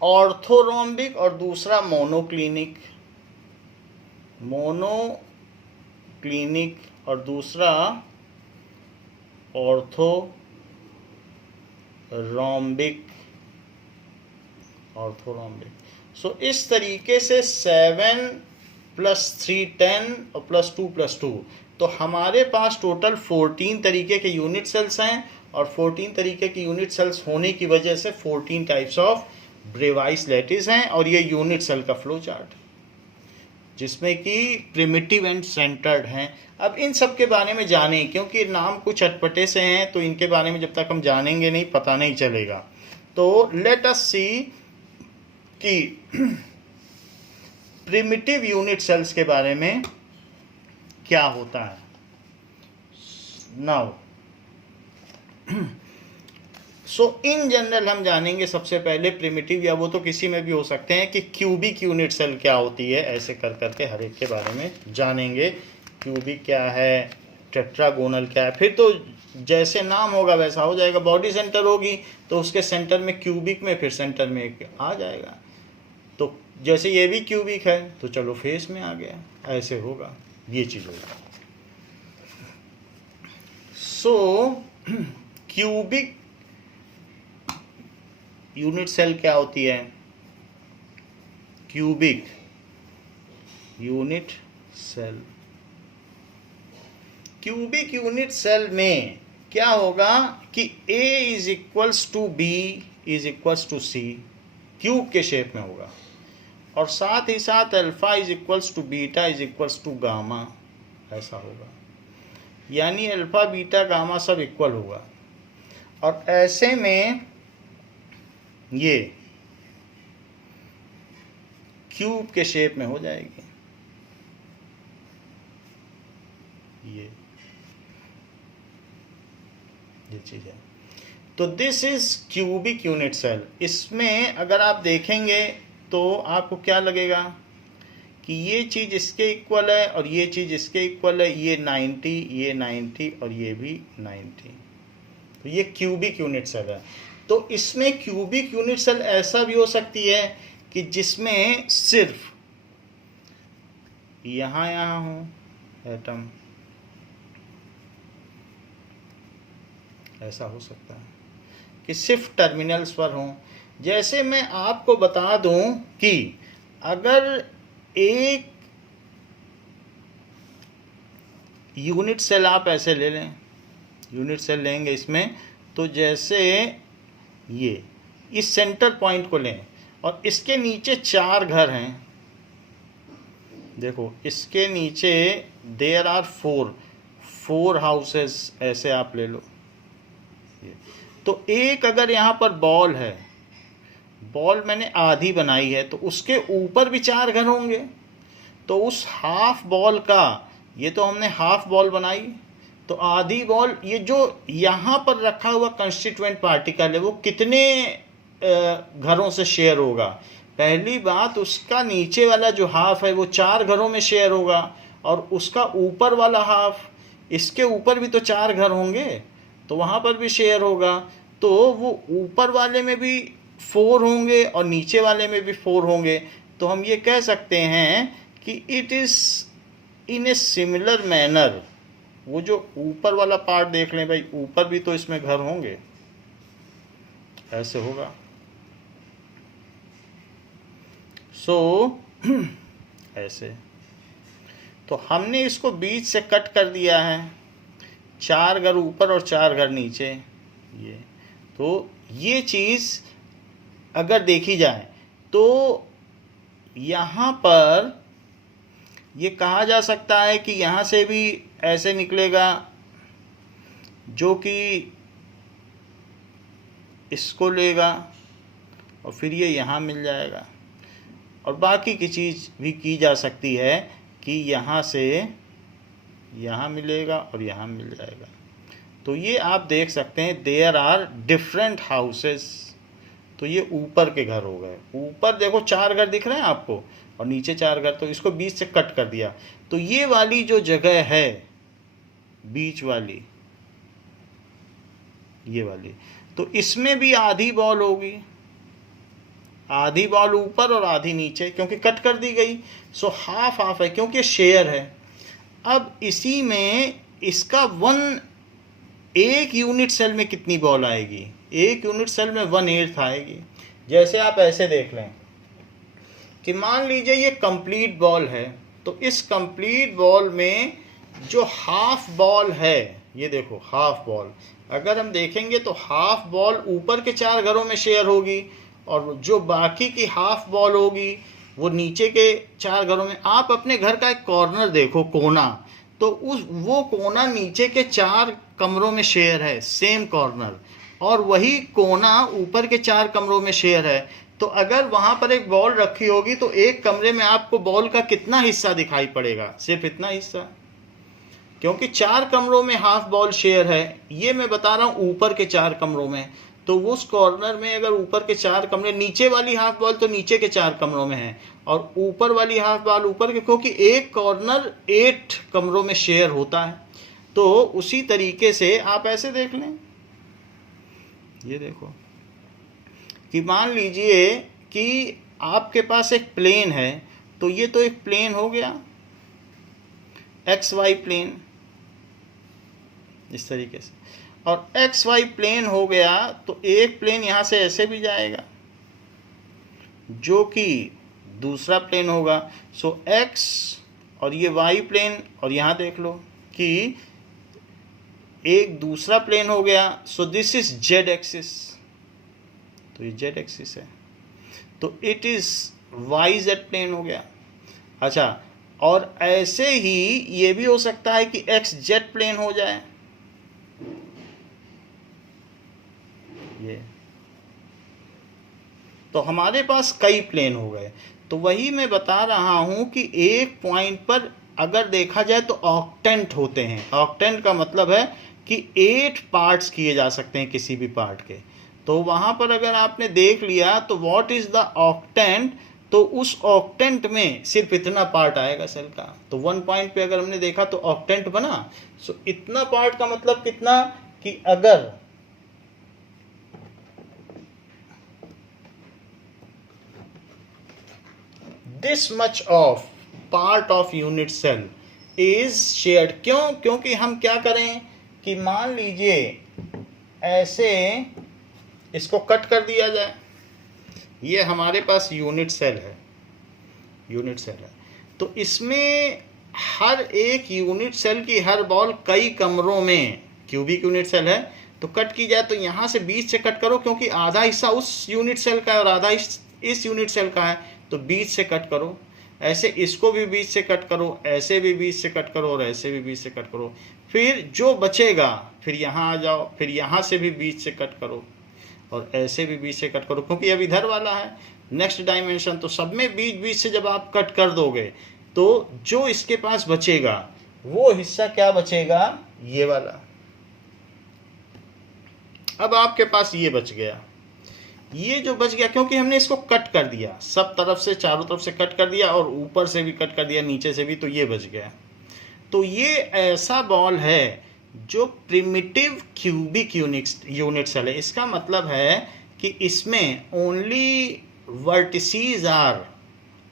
ऑर्थोरोम्बिक और दूसरा मोनोक्लिनिक, और दूसरा ऑर्थोरोम्बिक। सो इस तरीके से 7 + 3 10 और +2 +2, तो हमारे पास टोटल 14 तरीके के यूनिट सेल्स हैं। और 14 तरीके की यूनिट सेल्स होने की वजह से 14 टाइप्स ऑफ ब्रेवाइस लैटिस हैं। और ये यूनिट सेल का फ्लो चार्ट जिसमें कि प्रिमिटिव एंड सेंटर्ड हैं। अब इन सब के बारे में जानें, क्योंकि नाम कुछ अटपटे से हैं, तो इनके बारे में जब तक हम जानेंगे नहीं पता नहीं चलेगा। तो लेट अस सी कि प्रिमिटिव यूनिट सेल्स के बारे में क्या होता है। नाउ सो इन जनरल हम जानेंगे सबसे पहले प्रिमिटिव, या वो तो किसी में भी हो सकते हैं, कि क्यूबिक यूनिट सेल क्या होती है। ऐसे कर करके हर एक के बारे में जानेंगे। क्यूबिक क्या है, टेट्रागोनल क्या है, फिर तो जैसे नाम होगा वैसा हो जाएगा। बॉडी सेंटर होगी तो उसके सेंटर में क्यूबिक में, फिर सेंटर में एक आ जाएगा। तो जैसे ये भी क्यूबिक है तो चलो फेस में आ गया, ऐसे होगा, ये चीज़ होगा। सो क्यूबिक यूनिट सेल क्या होती है? Cubic unit cell, cubic unit cell में क्या होगा कि A = B = C, क्यूब के शेप में होगा। और साथ ही साथ अल्फा = बीटा = गामा, ऐसा होगा। यानी अल्फा बीटा गामा सब इक्वल होगा। और ऐसे में ये क्यूब के शेप में हो जाएगी। ये चीज है। तो this is cubic unit cell. इसमें अगर आप देखेंगे तो आपको क्या लगेगा कि ये चीज़ इसके इक्वल है और ये चीज़ इसके इक्वल है, ये 90, ये 90 और ये भी 90। तो ये क्यूबिक यूनिट सेल है। तो इसमें क्यूबिक यूनिट सेल ऐसा भी हो सकती है कि जिसमें सिर्फ यहाँ हो एटम, ऐसा हो सकता है कि सिर्फ टर्मिनल्स पर हों। जैसे मैं आपको बता दूं कि अगर एक यूनिट सेल आप ऐसे ले लें, यूनिट सेल लेंगे इसमें, तो जैसे ये इस सेंटर पॉइंट को लें और इसके नीचे 4 घर हैं। देखो इसके नीचे देयर आर 4 हाउसेस, ऐसे आप ले लो। तो एक अगर यहाँ पर बॉल है, बॉल मैंने आधी बनाई है, तो उसके ऊपर भी 4 घर होंगे। तो उस हाफ बॉल का, ये तो हमने हाफ बॉल बनाई, तो आधी बॉल, ये जो यहाँ पर रखा हुआ कंस्टिट्यूएंट पार्टिकल है वो कितने घरों से शेयर होगा। पहली बात, उसका नीचे वाला जो हाफ है वो 4 घरों में शेयर होगा, और उसका ऊपर वाला हाफ, इसके ऊपर भी तो 4 घर होंगे, तो वहाँ पर भी शेयर होगा। तो वो ऊपर वाले में भी 4 होंगे और नीचे वाले में भी 4 होंगे। तो हम ये कह सकते हैं कि it is in a similar manner. वो जो ऊपर वाला पार्ट देख लें भाई, ऊपर भी तो इसमें घर होंगे, ऐसे होगा। ऐसे तो हमने इसको बीच से कट कर दिया है, 4 घर ऊपर और 4 घर नीचे। ये तो ये चीज़ अगर देखी जाए तो यहाँ पर ये कहा जा सकता है कि यहाँ से भी ऐसे निकलेगा, जो कि इसको लेगा और फिर ये यहाँ मिल जाएगा। और बाकी की चीज़ भी की जा सकती है कि यहाँ से यहाँ मिलेगा और यहाँ मिल जाएगा। तो ये आप देख सकते हैं, देयर आर डिफरेंट हाउसेस। तो ये ऊपर के घर हो गए। ऊपर देखो 4 घर दिख रहे हैं आपको और नीचे 4 घर, तो इसको बीच से कट कर दिया। तो ये वाली जो जगह है बीच वाली, ये वाली, तो इसमें भी आधी बॉल होगी, आधी बॉल ऊपर और आधी नीचे, क्योंकि कट कर दी गई। सो हाफ हाफ है क्योंकि शेयर है। अब इसी में इसका एक यूनिट सेल में कितनी बॉल आएगी? एक यूनिट सेल में 1/8 आएगी। जैसे आप ऐसे देख लें कि मान लीजिए ये कंप्लीट बॉल है, तो इस कंप्लीट बॉल में जो हाफ बॉल है, ये देखो हाफ बॉल, अगर हम देखेंगे तो हाफ बॉल ऊपर के 4 घरों में शेयर होगी, और जो बाकी की हाफ बॉल होगी वो नीचे के 4 घरों में। आप अपने घर का एक कॉर्नर देखो, कोना, तो वो कोना नीचे के 4 कमरों में शेयर है, सेम कॉर्नर, और वही कोना ऊपर के 4 कमरों में शेयर है। तो अगर वहां पर एक बॉल रखी होगी तो एक कमरे में आपको बॉल का कितना हिस्सा दिखाई पड़ेगा? सिर्फ इतना हिस्सा, क्योंकि 4 कमरों में हाफ बॉल शेयर है। ये मैं बता रहा हूँ ऊपर के 4 कमरों में। तो उस कॉर्नर में अगर ऊपर के 4 कमरे, नीचे वाली हाफ बॉल तो नीचे के 4 कमरों में है, और ऊपर वाली हाफ बॉल ऊपर के, क्योंकि एक कॉर्नर 8 कमरों में शेयर होता है। तो उसी तरीके से आप ऐसे देख लें, ये देखो कि मान लीजिए कि आपके पास एक प्लेन है, तो ये तो एक प्लेन हो गया, XY प्लेन, इस तरीके से, और XY प्लेन हो गया। तो एक प्लेन यहाँ से ऐसे भी जाएगा जो कि दूसरा प्लेन होगा। सो X और ये Y प्लेन, और यहाँ देख लो कि एक दूसरा प्लेन हो गया। सो दिस इज Z एक्सिस, तो ये Z एक्सिस है, तो इट इज YZ प्लेन हो गया। अच्छा, और ऐसे ही ये भी हो सकता है कि XZ प्लेन हो जाए, ये, तो हमारे पास कई प्लेन हो गए। तो वही मैं बता रहा हूं कि एक पॉइंट पर अगर देखा जाए तो ऑक्टेंट होते हैं। ऑक्टेंट का मतलब है कि 8 पार्ट्स किए जा सकते हैं किसी भी पार्ट के। तो वहां पर अगर आपने देख लिया तो व्हाट इज द ऑक्टेंट, तो उस ऑक्टेंट में सिर्फ इतना पार्ट आएगा सेल का। तो 1 पॉइंट पे अगर हमने देखा तो ऑक्टेंट बना। सो इतना पार्ट का मतलब कितना, कि अगर this much of part of unit cell is shared, क्यों, क्योंकि हम क्या करें कि मान लीजिए ऐसे इसको कट कर दिया जाए, ये हमारे पास यूनिट सेल है, यूनिट सेल है, तो इसमें हर एक यूनिट सेल की हर बॉल कई कमरों में, क्यूबिक यूनिट सेल है, तो कट की जाए तो यहाँ से बीच से कट करो, क्योंकि आधा हिस्सा उस यूनिट सेल का है और आधा इस यूनिट सेल का है, तो बीच से कट करो। ऐसे इसको भी बीच से कट करो, ऐसे भी बीच से कट करो और ऐसे भी बीच से कट करो। फिर जो बचेगा फिर यहाँ आ जाओ, फिर यहाँ से भी बीच से कट करो और ऐसे भी बीच से कट करो, क्योंकि अब इधर वाला है नेक्स्ट डायमेंशन, तो सब में बीच बीच से जब आप कट कर दोगे तो जो इसके पास बचेगा वो हिस्सा क्या बचेगा, ये वाला। अब आपके पास ये बच गया, ये जो बच गया क्योंकि हमने इसको कट कर दिया, सब तरफ से चारों तरफ से कट कर दिया और ऊपर से भी कट कर दिया, नीचे से भी, तो ये बच गया। तो ये ऐसा बॉल है जो प्रिमिटिव क्यूबिक यूनिट सेल है। इसका मतलब है कि इसमें only vertices are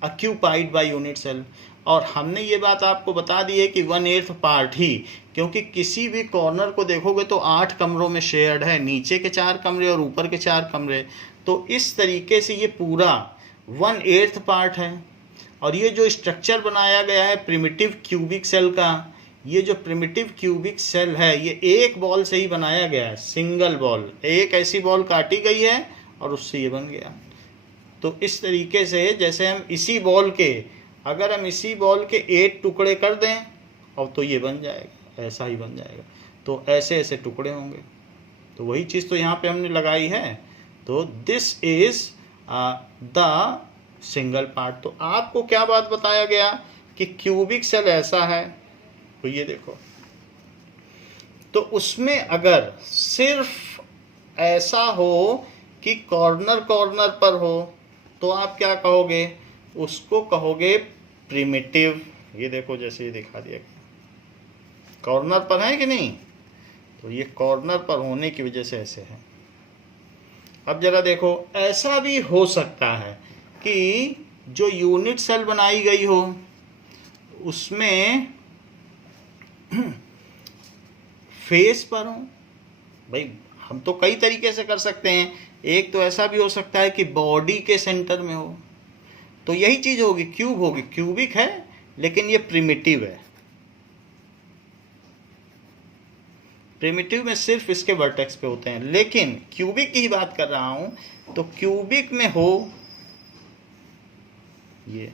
occupied by unit cell, और हमने ये बात आपको बता दी है कि 1/8 पार्ट ही, क्योंकि किसी भी कॉर्नर को देखोगे तो 8 कमरों में शेयर्ड है, नीचे के 4 कमरे और ऊपर के 4 कमरे, तो इस तरीके से ये पूरा 1/8 पार्ट है। और ये जो स्ट्रक्चर बनाया गया है प्रिमिटिव क्यूबिक सेल का, ये जो प्रिमिटिव क्यूबिक सेल है ये एक बॉल से ही बनाया गया है, सिंगल बॉल, एक ऐसी बॉल काटी गई है और उससे ये बन गया। तो इस तरीके से जैसे हम इसी बॉल के, अगर हम इसी बॉल के 8 टुकड़े कर दें और तो ये बन जाएगा, ऐसा ही बन जाएगा, तो ऐसे ऐसे टुकड़े होंगे। तो वही चीज़ तो यहाँ पे हमने लगाई है। तो this is the single part. तो आपको क्या बात बताया गया कि क्यूबिक सेल ऐसा है, तो ये देखो, तो उसमें अगर सिर्फ ऐसा हो कि कॉर्नर कॉर्नर पर हो तो आप क्या कहोगे, उसको कहोगे प्रिमिटिव। ये देखो जैसे ये दिखा दिया कॉर्नर पर है कि नहीं, तो ये कॉर्नर पर होने की वजह से ऐसे है। अब जरा देखो, ऐसा भी हो सकता है कि जो यूनिट सेल बनाई गई हो उसमें फेस पर हो। भाई हम तो कई तरीके से कर सकते हैं, एक तो ऐसा भी हो सकता है कि बॉडी के सेंटर में हो, तो यही चीज होगी, क्यूब होगी, क्यूबिक है लेकिन ये प्रिमिटिव है। प्रिमिटिव में सिर्फ इसके वर्टेक्स पे होते हैं, लेकिन क्यूबिक की ही बात कर रहा हूं, तो क्यूबिक में हो ये,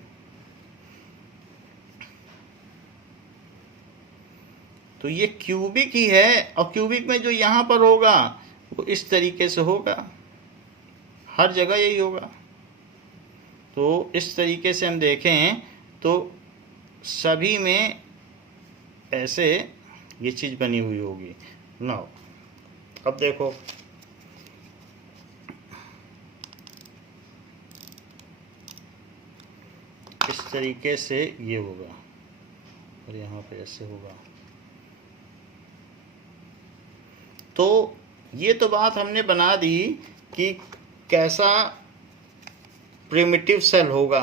तो ये क्यूबिक ही है, और क्यूबिक में जो यहां पर होगा वो इस तरीके से होगा, हर जगह यही होगा। तो इस तरीके से हम देखें तो सभी में ऐसे ये चीज़ बनी हुई होगी। नाउ अब देखो, इस तरीके से ये होगा और यहाँ पे ऐसे होगा। तो ये तो बात हमने बना दी कि कैसा प्रिमिटिव सेल होगा।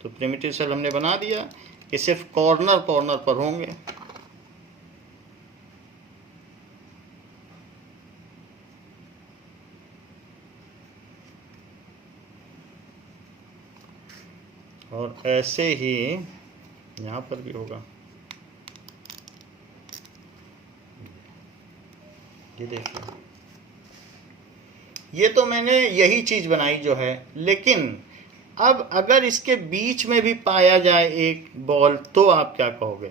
तो प्रिमिटिव सेल हमने बना दिया कि सिर्फ कॉर्नर कॉर्नर पर होंगे। और ऐसे ही यहाँ पर भी होगा, ये देखिए, ये तो मैंने यही चीज बनाई जो है, लेकिन अब अगर इसके बीच में भी पाया जाए एक बॉल तो आप क्या कहोगे।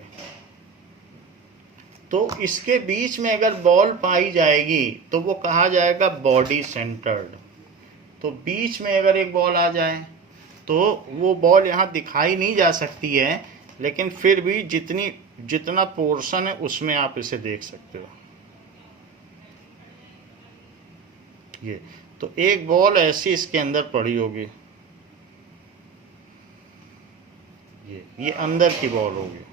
तो इसके बीच में अगर बॉल पाई जाएगी तो वो कहा जाएगा बॉडी सेंटर्ड। तो बीच में अगर एक बॉल आ जाए तो वो बॉल यहाँ दिखाई नहीं जा सकती है, लेकिन फिर भी जितना पोर्शन है उसमें आप इसे देख सकते हो। ये तो एक बॉल ऐसी इसके अंदर पड़ी होगी, ये अंदर की बॉल होगी,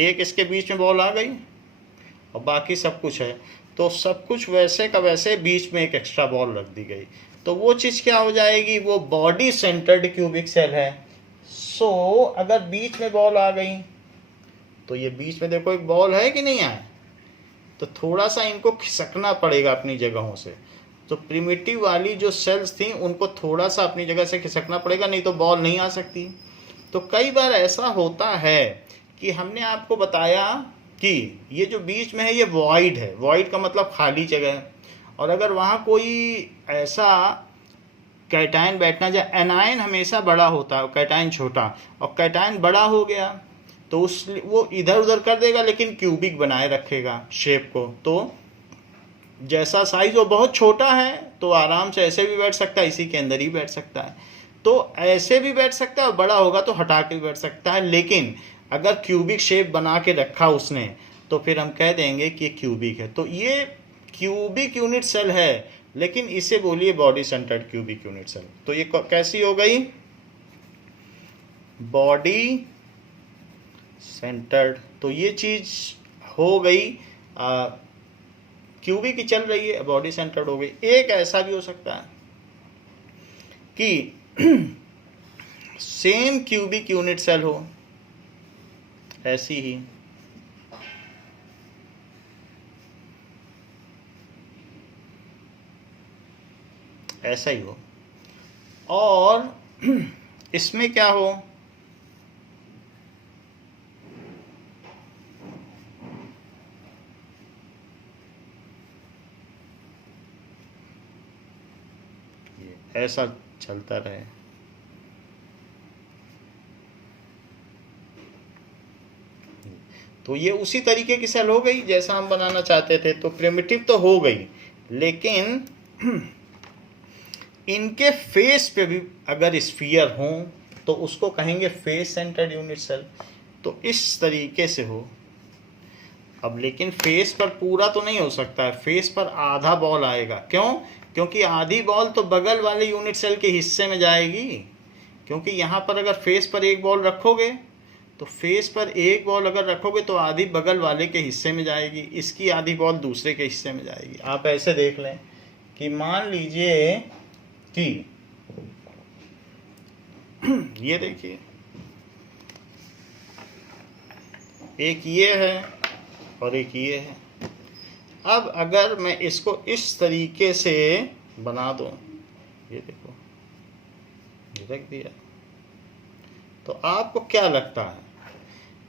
एक इसके बीच में बॉल आ गई और बाकी सब कुछ है, तो सब कुछ वैसे का वैसे, बीच में एक एक्स्ट्रा बॉल रख दी गई, तो वो चीज़ क्या हो जाएगी, वो बॉडी सेंटर्ड क्यूबिक सेल है। सो अगर बीच में बॉल आ गई तो ये बीच में देखो एक बॉल है कि नहीं है, तो थोड़ा सा इनको खिसकना पड़ेगा अपनी जगहों से। तो प्रिमिटिव वाली जो सेल्स थी उनको थोड़ा सा अपनी जगह से खिसकना पड़ेगा, नहीं तो बॉल नहीं आ सकती। तो कई बार ऐसा होता है कि हमने आपको बताया कि ये जो बीच में है ये वॉइड है, वॉइड का मतलब खाली जगह है, और अगर वहाँ कोई ऐसा कैटायन बैठना जाए, एनायन हमेशा बड़ा होता है, कैटायन छोटा, और कैटायन बड़ा हो गया तो उस वो इधर उधर कर देगा लेकिन क्यूबिक बनाए रखेगा शेप को। तो जैसा साइज वो बहुत छोटा है तो आराम से ऐसे भी बैठ सकता है, इसी के अंदर ही बैठ सकता है, तो ऐसे भी बैठ सकता है, और बड़ा होगा तो हटा के भी बैठ सकता है। लेकिन अगर क्यूबिक शेप बना के रखा उसने तो फिर हम कह देंगे कि ये क्यूबिक है। तो ये क्यूबिक यूनिट सेल है, लेकिन इसे बोलिए body centred cubic unit cell. तो ये कैसी हो गई, बॉडी सेंटर्ड। तो ये चीज हो गई क्यूबिक की चल रही है, बॉडी सेंटर्ड हो गई। एक ऐसा भी हो सकता है कि सेम क्यूबिक यूनिट सेल हो, ऐसी ही ऐसा ही हो, और इसमें क्या हो, ऐसा चलता रहे। तो ये उसी तरीके की सेल हो गई जैसा हम बनाना चाहते थे। तो प्रिमिटिव तो हो गई, लेकिन इनके फेस पे भी अगर स्फीयर हो तो उसको कहेंगे फेस सेंटर्ड यूनिट सेल। तो इस तरीके से हो। अब लेकिन फेस पर पूरा तो नहीं हो सकता है, फेस पर आधा बॉल आएगा। क्यों? क्योंकि आधी बॉल तो बगल वाले यूनिट सेल के हिस्से में जाएगी, क्योंकि यहाँ पर अगर फेस पर एक बॉल रखोगे तो फेस पर एक बॉल अगर रखोगे तो आधी बगल वाले के हिस्से में जाएगी, इसकी आधी बॉल दूसरे के हिस्से में जाएगी। आप ऐसे देख लें कि मान लीजिए कि ये देखिए एक ये है और एक ये है। अब अगर मैं इसको इस तरीके से बना दूं, ये देखो ये रख दिया, तो आपको क्या लगता है,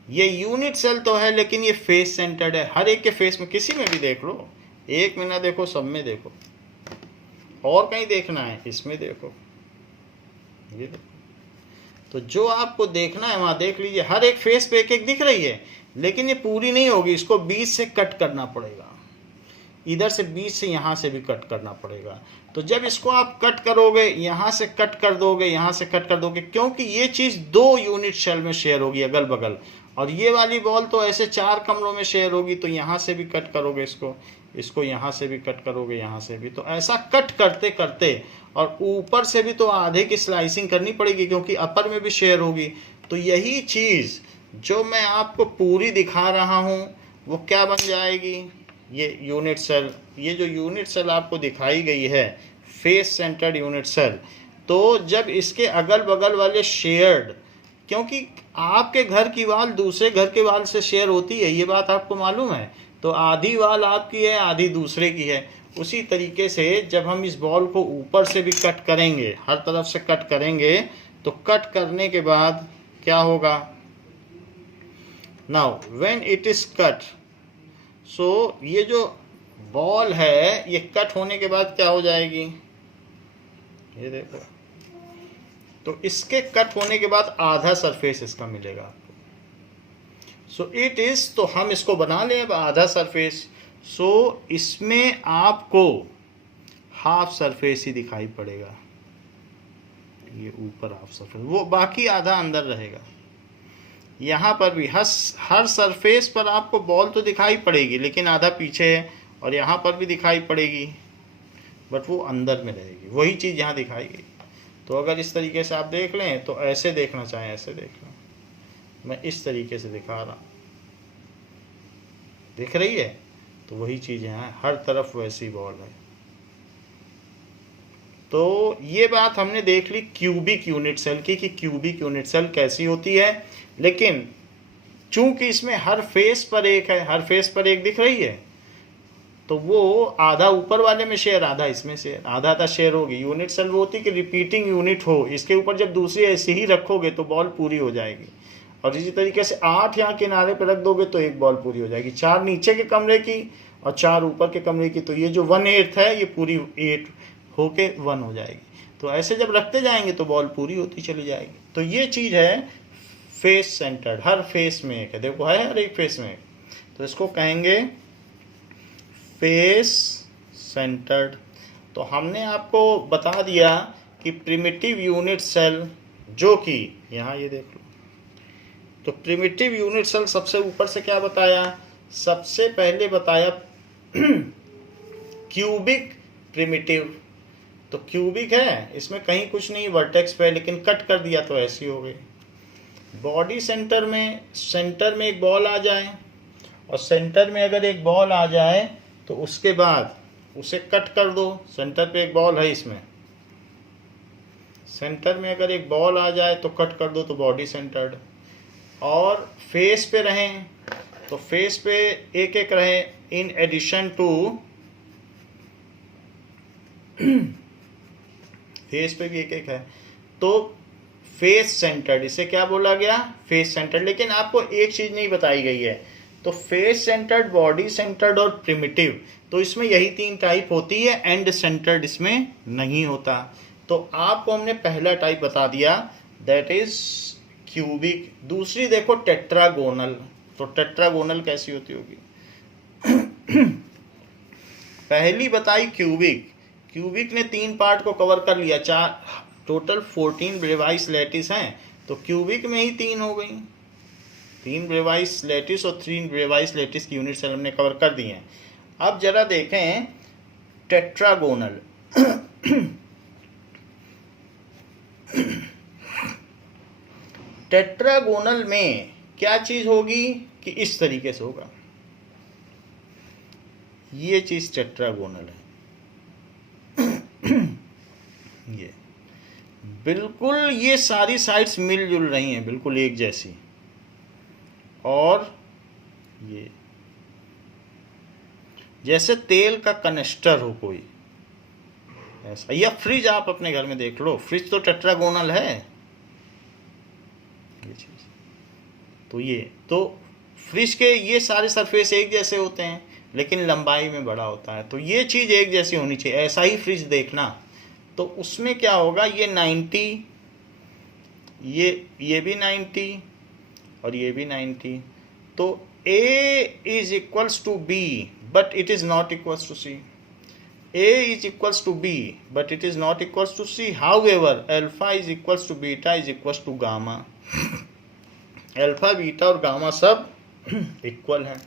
ये यूनिट सेल तो है लेकिन ये फेस सेंटर्ड है। हर एक के फेस में, किसी में भी देख लो, एक में ना देखो, सब में देखो, और कहीं देखना है इसमें देखो, ये देखो। तो जो आपको देखना है वहां देख लीजिए, हर एक फेस पे एक एक दिख रही है, लेकिन ये पूरी नहीं होगी, इसको बीच से कट करना पड़ेगा, इधर से बीच से, यहाँ से भी कट करना पड़ेगा। तो जब इसको आप कट करोगे, यहाँ से कट कर दोगे, यहाँ से कट कर दोगे, क्योंकि ये चीज़ दो यूनिट सेल में शेयर होगी अगल बगल, और ये वाली बॉल तो ऐसे 4 कमरों में शेयर होगी। तो यहाँ से भी कट करोगे इसको यहाँ से भी कट करोगे, यहाँ से भी। तो ऐसा कट करते करते, और ऊपर से भी तो आधे की स्लाइसिंग करनी पड़ेगी क्योंकि अपर में भी शेयर होगी। तो यही चीज़ जो मैं आपको पूरी दिखा रहा हूँ वो क्या बन जाएगी, ये यूनिट सेल। ये जो यूनिट सेल आपको दिखाई गई है फेस सेंटर्ड यूनिट सेल, तो जब इसके अगल बगल वाले शेयर्ड, क्योंकि आपके घर की वाल दूसरे घर के वाल से शेयर होती है, ये बात आपको मालूम है। तो आधी वाल आपकी है, आधी दूसरे की है। उसी तरीके से जब हम इस बॉल को ऊपर से भी कट करेंगे, हर तरफ से कट करेंगे, तो कट करने के बाद क्या होगा, now when it is cut, so ये जो बॉल है ये कट होने के बाद क्या हो जाएगी, ये देखो। तो इसके कट होने के बाद आधा सरफेस इसका मिलेगा आपको। सो इट इज, तो हम इसको बना लें अब आधा सरफेस। सो इसमें आपको हाफ सरफेस ही दिखाई पड़ेगा, ये ऊपर हाफ सरफेस, वो बाकी आधा अंदर रहेगा। यहाँ पर भी हर सरफेस पर आपको बॉल तो दिखाई पड़ेगी लेकिन आधा पीछे है, और यहाँ पर भी दिखाई पड़ेगी बट वो अंदर में रहेगी। वही चीज़ यहाँ दिखाई गई। तो अगर इस तरीके से आप देख लें तो ऐसे देखना चाहें ऐसे देख लें, मैं इस तरीके से दिखा रहा हूँ, दिख रही है? तो वही चीज़ें हैं, हर तरफ वैसी बॉल है। तो ये बात हमने देख ली क्यूबिक यूनिट सेल की कि क्यूबिक यूनिट सेल कैसी होती है। लेकिन चूंकि इसमें हर फेस पर एक है, हर फेस पर एक दिख रही है, तो वो आधा ऊपर वाले में शेयर, आधा इसमें शेयर, आधा आधा शेयर होगी। यूनिट सेल वो होती है कि रिपीटिंग यूनिट हो, इसके ऊपर जब दूसरी ऐसे ही रखोगे तो बॉल पूरी हो जाएगी। और इसी तरीके से 8 यहाँ किनारे पर रख दोगे तो एक बॉल पूरी हो जाएगी। 4 नीचे के कमरे की और 4 ऊपर के कमरे की, तो ये जो 1/8 है ये पूरी 8 होके 1 हो जाएगी। तो ऐसे जब रखते जाएंगे तो बॉल पूरी होती चली जाएगी। तो ये चीज़ है फेस सेंटर्ड, हर फेस में एक है, देखो है हर एक फेस में एक। तो इसको कहेंगे फेस सेंटर्ड। तो हमने आपको बता दिया कि प्रिमिटिव यूनिट सेल, जो कि यहाँ ये देख लो, तो प्रिमिटिव यूनिट सेल सबसे ऊपर से क्या बताया, सबसे पहले बताया क्यूबिक प्रिमिटिव। तो क्यूबिक है, इसमें कहीं कुछ नहीं वर्टेक्स पे, लेकिन कट कर दिया तो ऐसी हो गई। बॉडी सेंटर में एक बॉल आ जाए, और सेंटर में अगर एक बॉल आ जाए तो उसके बाद उसे कट कर दो। सेंटर पे एक बॉल है, इसमें सेंटर में अगर एक बॉल आ जाए तो कट कर दो, तो बॉडी सेंटर्ड। और फेस पे रहें तो फेस पे एक एक रहे, इन एडिशन टू फेस पे भी एक एक है, तो फेस सेंटर्ड। इसे क्या बोला गया, फेस सेंटर्ड। लेकिन आपको एक चीज नहीं बताई गई है, तो फेस सेंटर्ड, बॉडी सेंटर्ड और प्रिमिटिव, तो इसमें यही 3 टाइप होती है, एंड सेंटर्ड इसमें नहीं होता। तो आपको हमने पहला टाइप बता दिया, दैट इज क्यूबिक। दूसरी देखो टेट्रागोनल। तो टेट्रागोनल कैसी होती होगी? पहली बताई क्यूबिक, क्यूबिक ने 3 पार्ट को कवर कर लिया, 4 टोटल 14 ब्रेवाइस लैटिस हैं, तो क्यूबिक में ही 3 हो गई, 3 ब्रेवाइस लैटिस और 3 ब्रेवाइस लैटिस की यूनिट सेल हमने कवर कर दी हैं। अब जरा देखें टेट्रागोनल। टेट्रागोनल में क्या चीज होगी कि इस तरीके से होगा, ये चीज टेट्रागोनल है। ये बिल्कुल ये सारी साइड्स मिलजुल रही हैं, बिल्कुल एक जैसी। और ये जैसे तेल का कनेस्टर हो कोई ऐसा, या फ्रिज आप अपने घर में देख लो, फ्रिज तो टेट्रागोनल है ये चीज। तो ये तो फ्रिज के ये सारे सरफेस एक जैसे होते हैं, लेकिन लंबाई में बड़ा होता है। तो ये चीज एक जैसी होनी चाहिए, ऐसा ही फ्रिज देखना। तो उसमें क्या होगा, ये 90, ये भी 90 और ये भी 90। तो A is equals to B but it is not equals to C. A is equals to B but it is not equals to C. However, alpha is equals to beta is equals to gamma. Alpha beta और gamma सब equal हैं।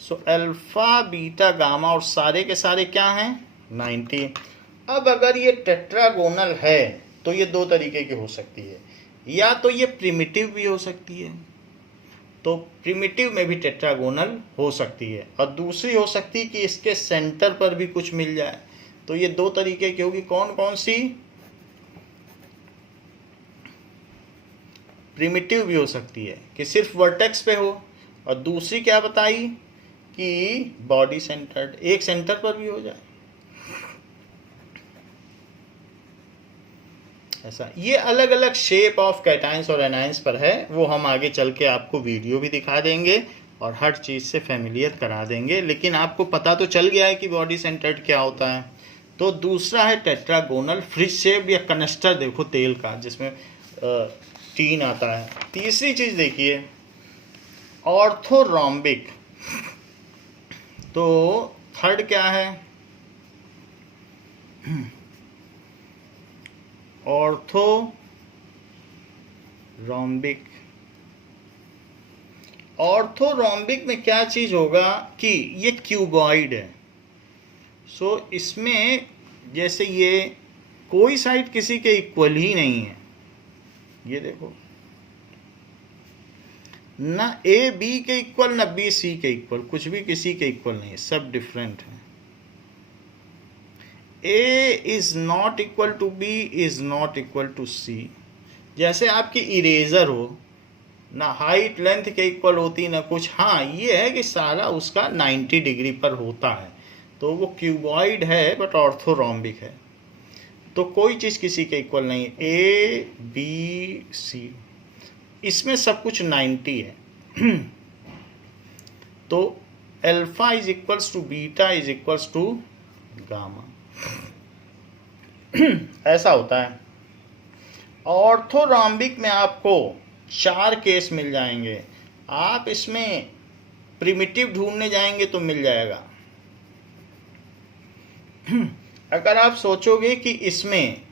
So alpha beta gamma और सारे के सारे क्या हैं, 90। अब अगर ये टेट्रागोनल है तो ये 2 तरीके की हो सकती है, या तो ये प्रिमिटिव भी हो सकती है, तो प्रिमिटिव में भी टेट्रागोनल हो सकती है, और दूसरी हो सकती है कि इसके सेंटर पर भी कुछ मिल जाए। तो ये 2 तरीके की होगी, कौन कौन सी? प्रिमिटिव भी हो सकती है कि सिर्फ वर्टेक्स पे हो, और दूसरी क्या बताई कि बॉडी सेंटर्ड, एक सेंटर पर भी हो जाए ऐसा। ये अलग अलग शेप ऑफ कैटायंस और एनायंस पर है, वो हम आगे चल के आपको वीडियो भी दिखा देंगे और हर चीज़ से फैमिलियर करा देंगे। लेकिन आपको पता तो चल गया है कि बॉडी सेंटर्ड क्या होता है। तो दूसरा है टेट्रागोनल, फ्रिज शेप या कनेस्टर देखो तेल का, जिसमें 3 आता है। तीसरी चीज़ देखिए ऑर्थोरोम्बिक। तो थर्ड क्या है, ऑर्थोरोम्बिक। ऑर्थोरोम्बिक में क्या चीज होगा कि ये क्यूबॉइड है। सो इसमें जैसे ये कोई साइड किसी के इक्वल ही नहीं है। ये देखो, ना ए बी के इक्वल ना बी सी के इक्वल, कुछ भी किसी के इक्वल नहीं है, सब डिफरेंट है। A is not equal to B is not equal to C. जैसे आपकी इरेजर हो, ना हाइट लेंथ के इक्वल होती ना कुछ। हाँ ये है कि सारा उसका 90 डिग्री पर होता है, तो वो क्यूबॉइड है बट ऑर्थोरोम्बिक है, तो कोई चीज़ किसी के इक्वल नहीं। ए बी सी, इसमें सब कुछ 90 है। तो alpha is equals to beta is equals to gamma, ऐसा होता है। ऑर्थोरोम्बिक में आपको 4 केस मिल जाएंगे। आप इसमें प्रिमिटिव ढूंढने जाएंगे तो मिल जाएगा। अगर आप सोचोगे कि इसमें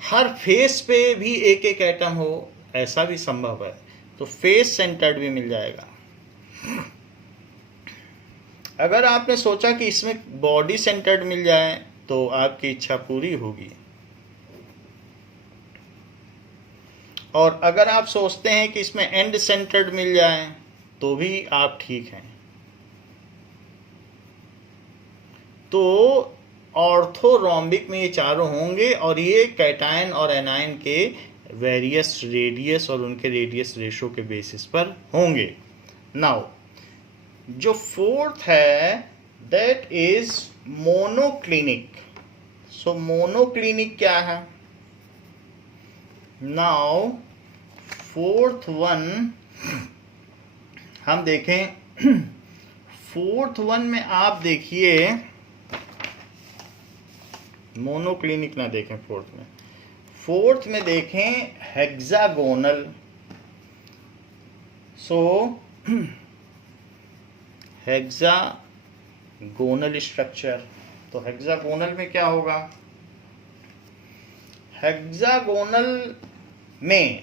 हर फेस पे भी एक एक एटम हो, ऐसा भी संभव है, तो फेस सेंटर्ड भी मिल जाएगा। अगर आपने सोचा कि इसमें बॉडी सेंटर्ड मिल जाए तो आपकी इच्छा पूरी होगी। और अगर आप सोचते हैं कि इसमें एंड सेंटर्ड मिल जाए तो भी आप ठीक हैं। तो ऑर्थोरोम्बिक में ये चारों होंगे और ये कैटायन और एनायन के वेरियस रेडियस और उनके रेडियस रेशो के बेसिस पर होंगे। नाउ जो फोर्थ है that is monoclinic. So monoclinic क्या है? नाउ फोर्थ वन हम देखें। फोर्थ वन में आप देखिए, मोनोक्लिनिक ना देखें, फोर्थ में देखें हेक्सागोनल। सो हेक्सागोनल स्ट्रक्चर। तो हेक्सागोनल में क्या होगा? हेक्सागोनल में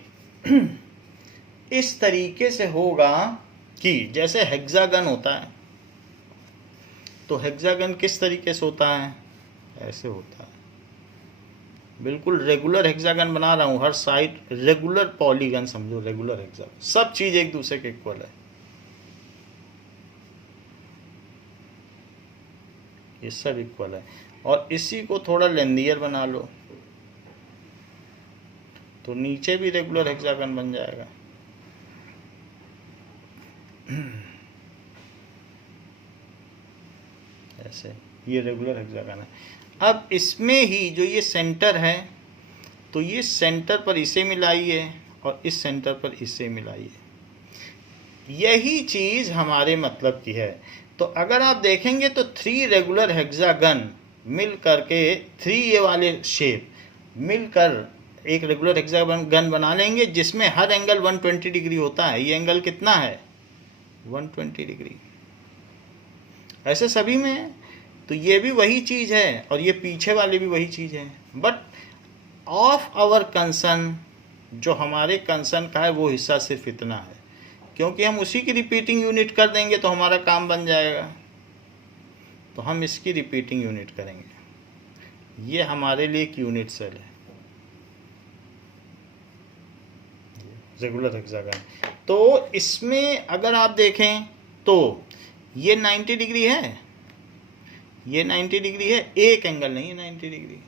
इस तरीके से होगा कि जैसे हेक्सागन होता है, तो हेक्सागन किस तरीके से होता है? ऐसे होता है, बिल्कुल रेगुलर हेक्सागन बना रहा हूं, हर साइड रेगुलर पॉलीगन समझो, रेगुलर हेक्सागन, सब चीज एक दूसरे के इक्वल है। ये सब इक्वल है। और इसी को थोड़ा लेंदियर बना लो तो नीचे भी रेगुलर हेक्सागन बन जाएगा। ऐसे ये रेगुलर हेक्सागन है। अब इसमें ही जो ये सेंटर है, तो ये सेंटर पर इसे मिलाइए और इस सेंटर पर इसे मिलाइए। यही चीज हमारे मतलब की है। तो अगर आप देखेंगे तो 3 रेगुलर हेक्सागन मिल करके, 3 ये वाले शेप मिलकर एक रेगुलर हेक्सागन बना लेंगे जिसमें हर एंगल 120 डिग्री होता है। ये एंगल कितना है? 120 डिग्री। ऐसे सभी में है। तो ये भी वही चीज है और ये पीछे वाले भी वही चीज है। बट ऑफ आवर कंसर्न, जो हमारे कंसर्न का है वो हिस्सा सिर्फ इतना है, क्योंकि हम उसी की रिपीटिंग यूनिट कर देंगे तो हमारा काम बन जाएगा। तो हम इसकी रिपीटिंग यूनिट करेंगे। ये हमारे लिए एक यूनिट सेल है, रेगुलर हेक्सागन। तो इसमें अगर आप देखें तो ये 90 डिग्री है, ये 90 डिग्री है, एक एंगल नहीं है 90 डिग्री।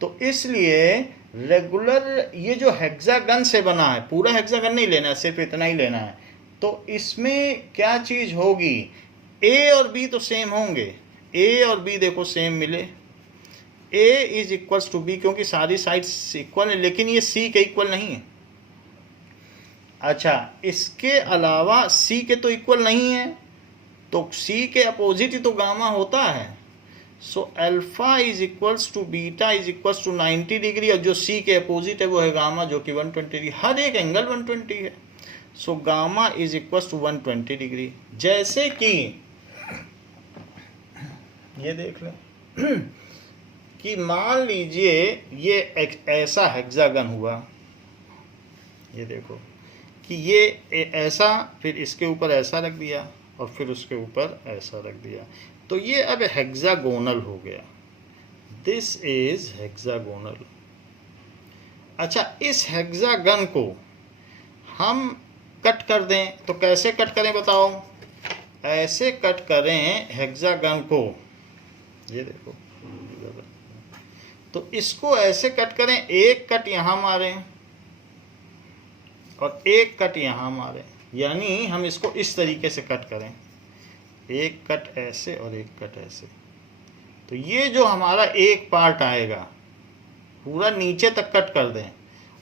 तो इसलिए रेगुलर ये जो हेक्सागन से बना है, पूरा हेक्सागन नहीं लेना है, सिर्फ इतना ही लेना है। तो इसमें क्या चीज होगी? ए और बी तो सेम होंगे, ए और बी देखो सेम मिले, ए इज इक्वल्स टू बी, क्योंकि सारी साइड्स इक्वल है, लेकिन ये सी के इक्वल नहीं है। अच्छा, इसके अलावा सी के तो इक्वल नहीं है, तो सी के अपोजिट ही तो गामा होता है। So alpha is equals to beta is equals to 90 degree, और जो सी के अपोजिट है वो है गामा, जो कि 120 डिग्री। हर एक एंगल 120 है। So gamma is equals to 120 degree. जैसे कि ये देख लें कि मान लीजिए ये एक ऐसा हेक्सागन हुआ, ये देखो कि ये ऐसा, फिर इसके ऊपर ऐसा रख दिया और फिर उसके ऊपर ऐसा रख दिया, तो ये अब हेक्सागोनल हो गया। This is hexagonal. अच्छा, इस हेक्सागन को हम कट कर दें तो कैसे कट करें बताओ? ऐसे कट करें हेक्सागन को, ये देखो, तो इसको ऐसे कट करें, एक कट यहाँ मारें और एक कट यहाँ मारें, यानी हम इसको इस तरीके से कट करें, एक कट ऐसे और एक कट ऐसे। तो ये जो हमारा एक पार्ट आएगा पूरा नीचे तक कट कर दें,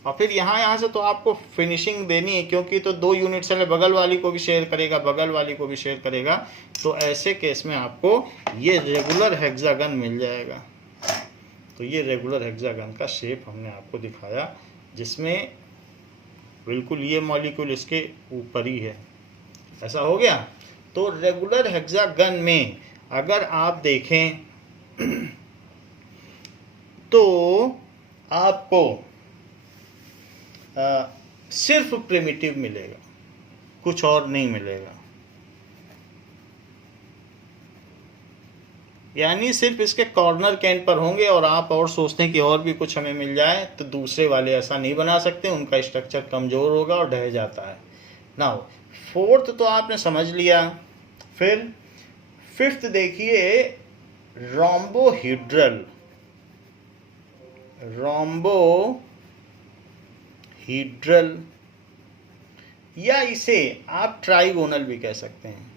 और फिर यहाँ से तो आपको फिनिशिंग देनी है, क्योंकि तो 2 यूनिट सेल बगल वाली को भी शेयर करेगा, बगल वाली को भी शेयर करेगा। तो ऐसे केस में आपको ये रेगुलर हेक्सागन मिल जाएगा। तो ये रेगुलर हेक्सागन का शेप हमने आपको दिखाया, जिसमें बिल्कुल ये मॉलिक्यूल इसके ऊपर ही है। ऐसा हो गया। तो रेगुलर हेक्सागन में अगर आप देखें तो आपको सिर्फ प्रिमिटिव मिलेगा, कुछ और नहीं मिलेगा। यानी सिर्फ इसके कॉर्नर के एंड पर होंगे, और आप और सोचते हैं कि और भी कुछ हमें मिल जाए, तो दूसरे वाले ऐसा नहीं बना सकते, उनका स्ट्रक्चर कमज़ोर होगा और ढह जाता है। नाउ फोर्थ तो आपने समझ लिया। फिर फिफ्थ देखिए, रोम्बोहीड्रल। रोम्बोहीड्रल या इसे आप ट्राइगोनल भी कह सकते हैं,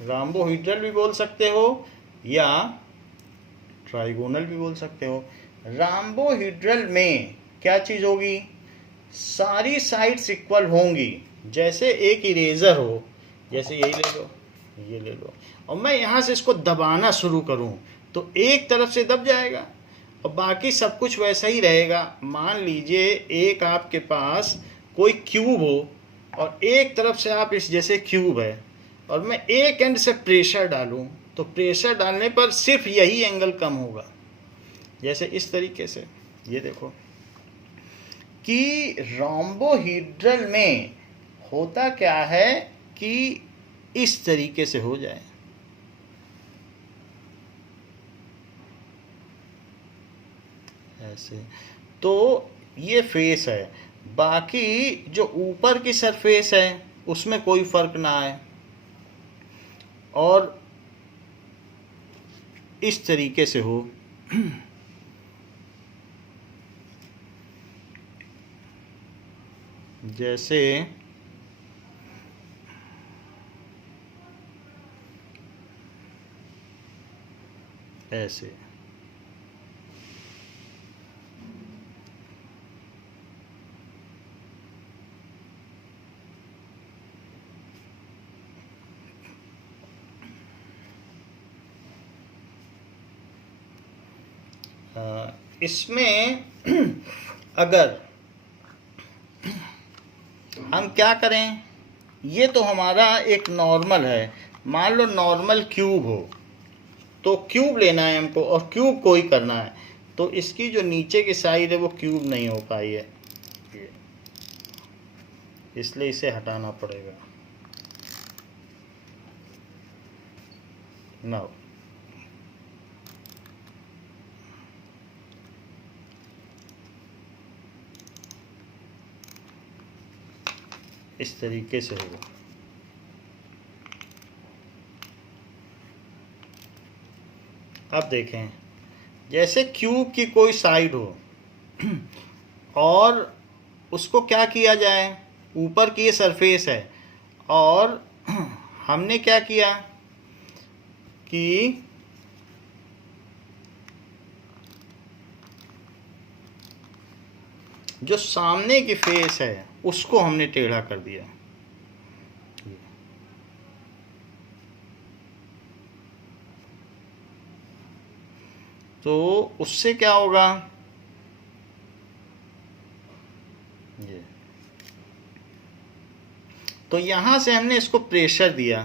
रोम्बोहीड्रल भी बोल सकते हो या ट्राइगोनल भी बोल सकते हो। रोम्बोहीड्रल में क्या चीज़ होगी? सारी साइड्स इक्वल होंगी, जैसे एक इरेजर हो, जैसे यही ले लो, ये ले लो, और मैं यहाँ से इसको दबाना शुरू करूँ तो एक तरफ से दब जाएगा और बाकी सब कुछ वैसा ही रहेगा। मान लीजिए एक आपके पास कोई क्यूब हो और एक तरफ से आप इस जैसे क्यूब है और मैं एक एंड से प्रेशर डालूं, तो प्रेशर डालने पर सिर्फ यही एंगल कम होगा, जैसे इस तरीके से। ये देखो कि रोम्बोहीड्रल में होता क्या है कि इस तरीके से हो जाए, ऐसे। तो ये फेस है, बाकी जो ऊपर की सरफेस है उसमें कोई फर्क ना आए, और इस तरीके से हो। जैसे ऐसे। इसमें अगर हम क्या करें, ये तो हमारा एक नॉर्मल है, मान लो नॉर्मल क्यूब हो, तो क्यूब लेना है हमको और क्यूब को ही करना है, तो इसकी जो नीचे की साइड है वो क्यूब नहीं हो पाई है, इसलिए इसे हटाना पड़ेगा। नाउ इस तरीके से होगा। अब देखें, जैसे क्यूब की कोई साइड हो और उसको क्या किया जाए, ऊपर की ये सरफेस है और हमने क्या किया कि जो सामने की फेस है उसको हमने टेढ़ा कर दिया। तो उससे क्या होगा, ये तो यहाँ से हमने इसको प्रेशर दिया,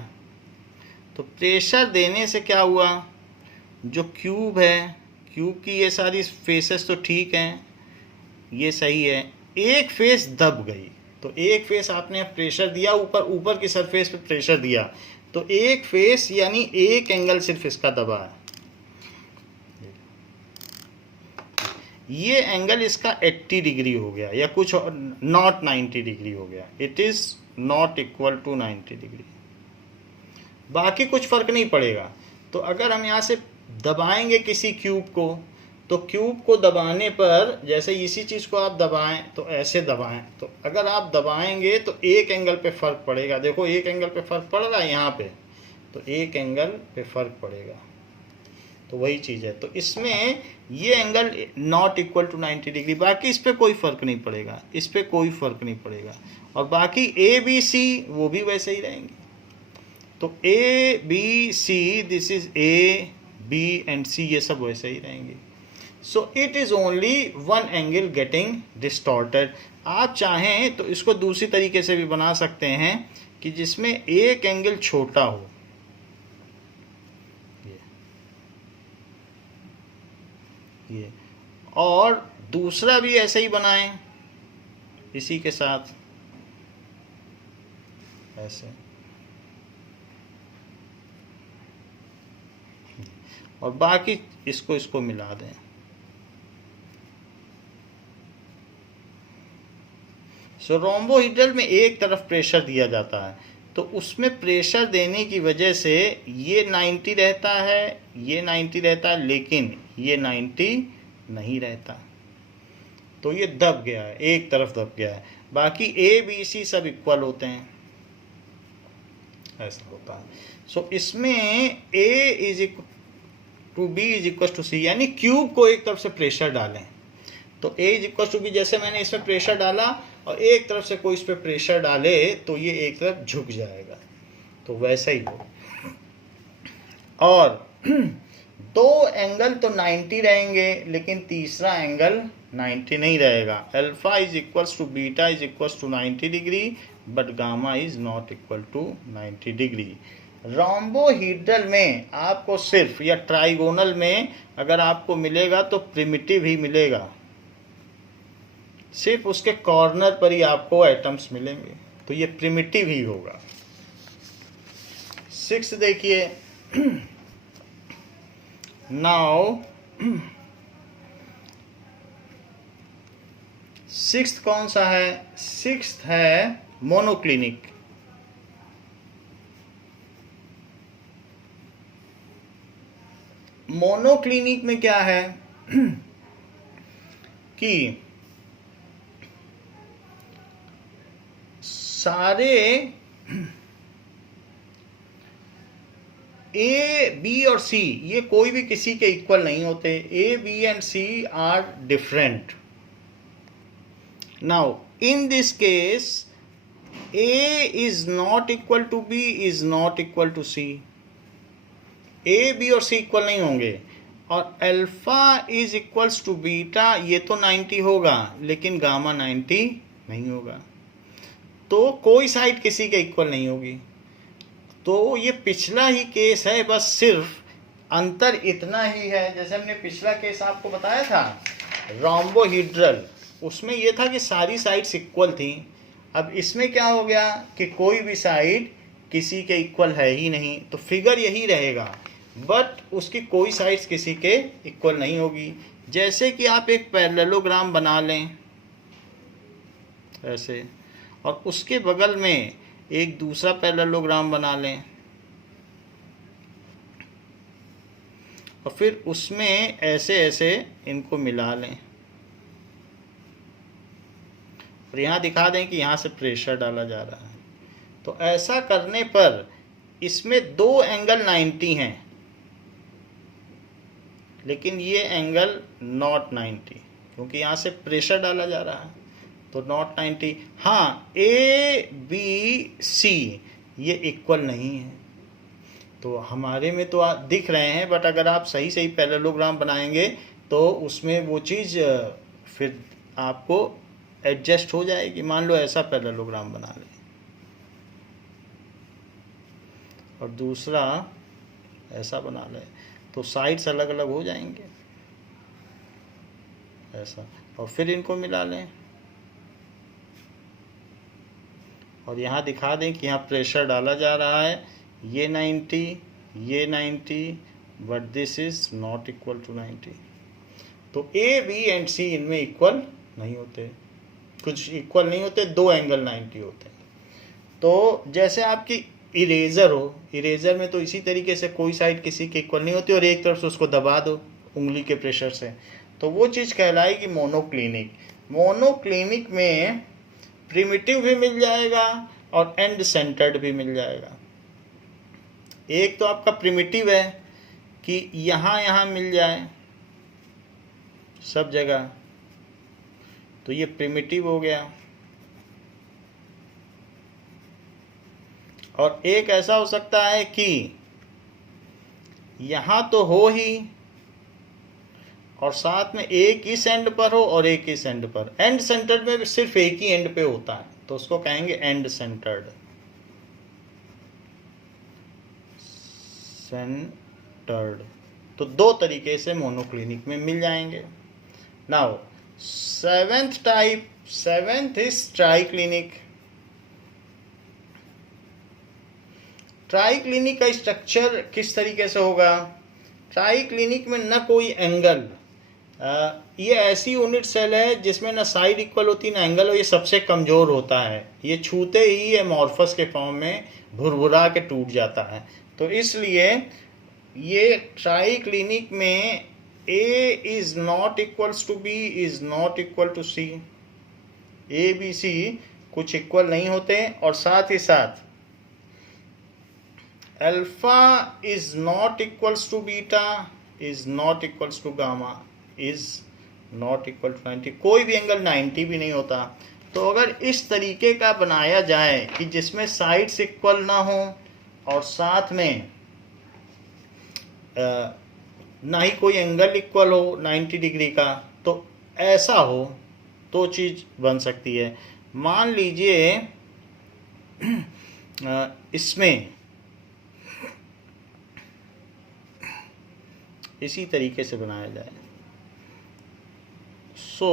तो प्रेशर देने से क्या हुआ, जो क्यूब है, क्यूब की ये सारी फेसेस तो ठीक हैं, ये सही है, एक फेस दब गई। तो एक फेस आपने प्रेशर दिया, ऊपर की सरफेस पे प्रेशर दिया, तो एक फेस यानी एक एंगल सिर्फ इसका दबा है। ये एंगल इसका 80 डिग्री हो गया या कुछ नॉट 90 डिग्री हो गया, it is not equal to 90 degree, बाकी कुछ फ़र्क नहीं पड़ेगा। तो अगर हम यहाँ से दबाएंगे किसी क्यूब को, तो क्यूब को दबाने पर जैसे इसी चीज़ को आप दबाएं तो ऐसे दबाएं, तो अगर आप दबाएंगे तो एक एंगल पे फ़र्क पड़ेगा। देखो एक एंगल पे फ़र्क पड़ रहा है यहाँ पे, तो एक एंगल पे फ़र्क पड़ेगा, तो वही चीज़ है। तो इसमें ये angle not equal to 90 degree, बाकी इस पर कोई फ़र्क नहीं पड़ेगा, इस पर कोई फ़र्क नहीं पड़ेगा। और बाकी ए बी सी वो भी वैसे ही रहेंगे। तो A B C, this is A B and C, ये सब वैसे ही रहेंगे। So it is only one angle getting distorted. आप चाहें तो इसको दूसरी तरीके से भी बना सकते हैं कि जिसमें एक एंगल छोटा हो, ये, और दूसरा भी ऐसे ही बनाएं इसी के साथ ऐसे, और बाकी इसको मिला दें। सो रोम्बोहिड्रल में एक तरफ प्रेशर दिया जाता है, तो उसमें प्रेशर देने की वजह से ये 90 रहता है, ये 90 रहता है, लेकिन ये 90 नहीं रहता, तो ये दब गया है, एक तरफ दब गया है। बाकी ए बी सी सब इक्वल होते हैं, ऐसा होता है। सो इसमें A is equal to B is equal to C, यानी क्यूब को एक तरफ से प्रेशर डालें तो A is equal to B, जैसे मैंने इसमें प्रेशर डाला और एक तरफ से कोई इस पर प्रेशर डाले तो ये एक तरफ झुक जाएगा, तो वैसा ही हो। और दो एंगल तो 90 रहेंगे, लेकिन तीसरा एंगल 90 नहीं रहेगा। Alpha is equals to beta is equals to 90 degree, but gamma is not equal to 90 degree. Rhombohedral में आपको सिर्फ, या ट्राइगोनल में अगर आपको मिलेगा तो प्रिमिटिव ही मिलेगा, सिर्फ उसके कॉर्नर पर ही आपको एटम्स मिलेंगे, तो ये प्रिमिटिव ही होगा। 6 देखिए, नाउ 6th कौन सा है? 6th है मोनोक्लिनिक। मोनोक्लिनिक में क्या है कि सारे ए बी और सी ये कोई भी किसी के इक्वल नहीं होते। A B and C are different. Now in this case A is not equal to B is not equal to C. A B और सी इक्वल नहीं होंगे, और alpha is equals to beta, ये तो 90 होगा लेकिन गामा 90 नहीं होगा, तो कोई साइड किसी के इक्वल नहीं होगी। तो ये पिछला ही केस है, बस सिर्फ अंतर इतना ही है। जैसे हमने पिछला केस आपको बताया था रोम्बोहिड्रल, उसमें ये था कि सारी साइड्स इक्वल थी। अब इसमें क्या हो गया कि कोई भी साइड किसी के इक्वल है ही नहीं, तो फिगर यही रहेगा, बट उसकी कोई साइड्स किसी के इक्वल नहीं होगी। जैसे कि आप एक पैरेललोग्राम बना लें ऐसे, और उसके बगल में एक दूसरा पैरेललोग्राम बना लें, और फिर उसमें ऐसे ऐसे इनको मिला लें, और यहाँ दिखा दें कि यहाँ से प्रेशर डाला जा रहा है। तो ऐसा करने पर इसमें दो एंगल 90 हैं, लेकिन ये एंगल नॉट 90, क्योंकि यहाँ से प्रेशर डाला जा रहा है, तो नॉट 90। हाँ, ए बी सी ये इक्वल नहीं है, तो हमारे में तो दिख रहे हैं, बट अगर आप सही सही पैरेललोग्राम बनाएंगे तो उसमें वो चीज़ फिर आपको एडजस्ट हो जाएगी। मान लो ऐसा पैरेललोग्राम बना लें और दूसरा ऐसा बना लें, तो साइड्स अलग अलग हो जाएंगे ऐसा, और फिर इनको मिला लें, और यहाँ दिखा दें कि यहाँ प्रेशर डाला जा रहा है, ये 90 ये 90, but this is not equal to 90। तो ए बी एंड सी इनमें इक्वल नहीं होते, कुछ इक्वल नहीं होते, 2 एंगल 90 होते हैं। तो जैसे आपकी इरेजर हो, इरेजर में तो इसी तरीके से कोई साइड किसी के इक्वल नहीं होती और एक तरफ से उसको दबा दो उंगली के प्रेशर से, तो वो चीज़ कहलाएगी मोनोक्लिनिक। मोनोक्लिनिक में प्रिमिटिव भी मिल जाएगा और एंड सेंटर्ड भी मिल जाएगा। एक तो आपका प्रिमिटिव है कि यहाँ मिल जाए सब जगह, तो ये प्रिमिटिव हो गया। और एक ऐसा हो सकता है कि यहाँ तो हो ही और साथ में एक इस एंड पर हो और एक इस एंड पर। एंड सेंटर्ड में सिर्फ एक ही एंड पे होता है, तो उसको कहेंगे एंड सेंटर्ड। सेंटर्ड तो 2 तरीके से मोनोक्लिनिक में मिल जाएंगे। Now seventh is triclinic. Triclinic का स्ट्रक्चर किस तरीके से होगा? ट्राइक्लिनिक में न कोई एंगल, ये ऐसी यूनिट सेल है जिसमें ना साइड इक्वल होती ना एंगल, और ये सबसे कमज़ोर होता है। ये छूते ही एमॉर्फस के फॉर्म में भुरभुरा के टूट जाता है। तो इसलिए ये ट्राइक्लिनिक में A is not equals to B is not equal to C, A B C कुछ इक्वल नहीं होते, और साथ ही साथ alpha is not equals to beta is not equals to gamma is not equal to 90, कोई भी angle 90 भी नहीं होता। तो अगर इस तरीके का बनाया जाए कि जिसमें साइड्स इक्वल ना हो और साथ में ना ही कोई एंगल इक्वल हो 90 डिग्री का, तो ऐसा हो तो चीज़ बन सकती है। मान लीजिए इसमें इसी तरीके से बनाया जाए। सो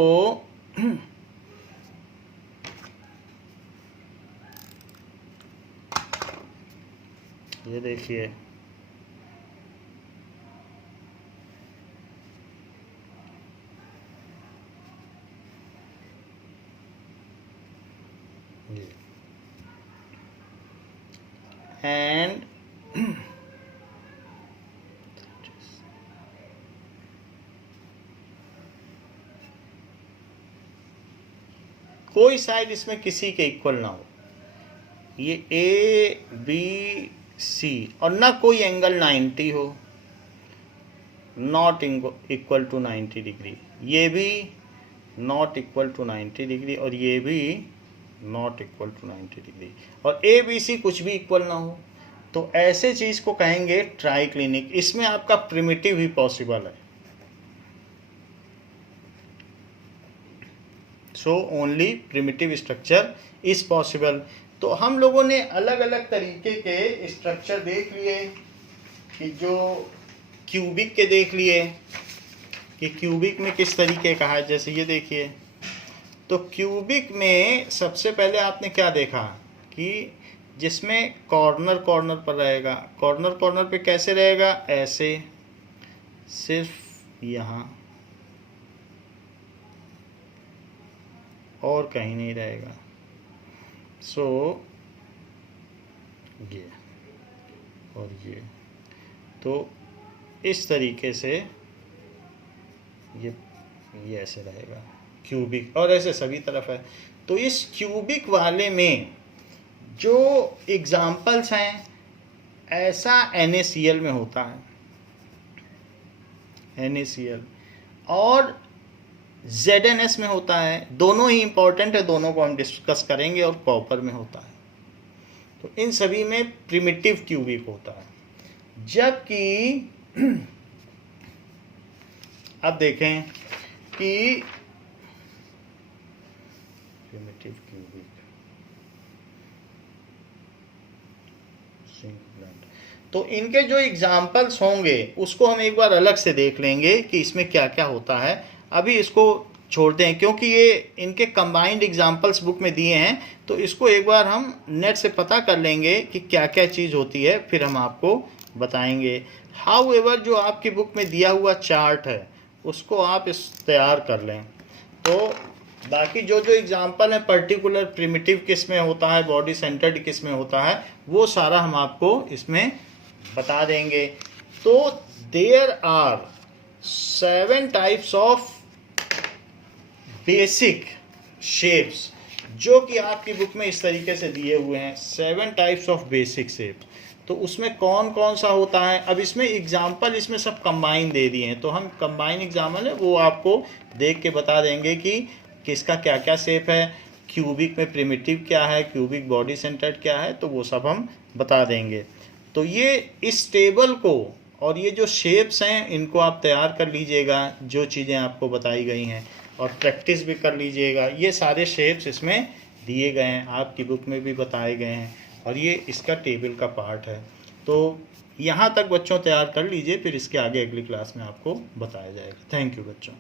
ये देखिए, and कोई साइड इसमें किसी के इक्वल ना हो, ये ए बी सी, और ना कोई एंगल 90 हो, नॉट इक्वल टू 90 डिग्री, ये भी नॉट इक्वल टू 90 डिग्री और ये भी नॉट इक्वल टू 90 डिग्री, और ए बी सी कुछ भी इक्वल ना हो, तो ऐसे चीज़ को कहेंगे ट्राइक्लिनिक। इसमें आपका प्रिमिटिव ही पॉसिबल है। So only primitive structure is possible. तो हम लोगों ने अलग अलग तरीके के स्ट्रक्चर देख लिए, कि जो क्यूबिक के देख लिए कि क्यूबिक में किस तरीके का है। जैसे ये देखिए, तो क्यूबिक में सबसे पहले आपने क्या देखा कि जिसमें कॉर्नर पर रहेगा। कॉर्नर पे कैसे रहेगा? ऐसे, सिर्फ यहाँ और कहीं नहीं रहेगा। सो ये और ये, तो इस तरीके से ये ऐसे रहेगा क्यूबिक, और ऐसे सभी तरफ है। तो इस क्यूबिक वाले में जो एग्जाम्पल्स हैं, ऐसा NaCl में होता है, NaCl, और ZnS में होता है। दोनों ही इम्पोर्टेंट है, दोनों को हम डिस्कस करेंगे, और कॉपर में होता है। तो इन सभी में प्रिमिटिव क्यूबिक होता है। जबकि अब देखें कि प्रिमिटिव क्यूबिक तो इनके जो एग्जाम्पल्स होंगे उसको हम एक बार अलग से देख लेंगे कि इसमें क्या क्या होता है। अभी इसको छोड़ते हैं, क्योंकि ये इनके कंबाइंड एग्जाम्पल्स बुक में दिए हैं, तो इसको एक बार हम नेट से पता कर लेंगे कि क्या क्या चीज़ होती है, फिर हम आपको बताएंगे। हाउएवर जो आपकी बुक में दिया हुआ चार्ट है उसको आप इस तैयार कर लें। तो बाकी जो जो एग्जांपल है पर्टिकुलर प्रिमिटिव किस में होता है, बॉडी सेंटर्ड किस में होता है, वो सारा हम आपको इसमें बता देंगे। तो there are 7 types of basic shapes जो कि आपकी बुक में इस तरीके से दिए हुए हैं, 7 टाइप्स ऑफ बेसिक शेप। तो उसमें कौन कौन सा होता है, अब इसमें एग्जाम्पल इसमें सब कंबाइन दे दिए हैं, तो हम कंबाइन एग्जाम्पल है वो आपको देख के बता देंगे कि किसका क्या क्या शेप है, क्यूबिक में प्रिमिटिव क्या है, क्यूबिक बॉडी सेंटर्ड क्या है, तो वो सब हम बता देंगे। तो ये इस टेबल को और ये जो शेप्स हैं इनको आप तैयार कर लीजिएगा, जो चीज़ें आपको बताई गई हैं, और प्रैक्टिस भी कर लीजिएगा। ये सारे शेप्स इसमें दिए गए हैं, आपकी बुक में भी बताए गए हैं, और ये इसका टेबल का पार्ट है। तो यहाँ तक बच्चों तैयार कर लीजिए, फिर इसके आगे अगली क्लास में आपको बताया जाएगा। थैंक यू बच्चों।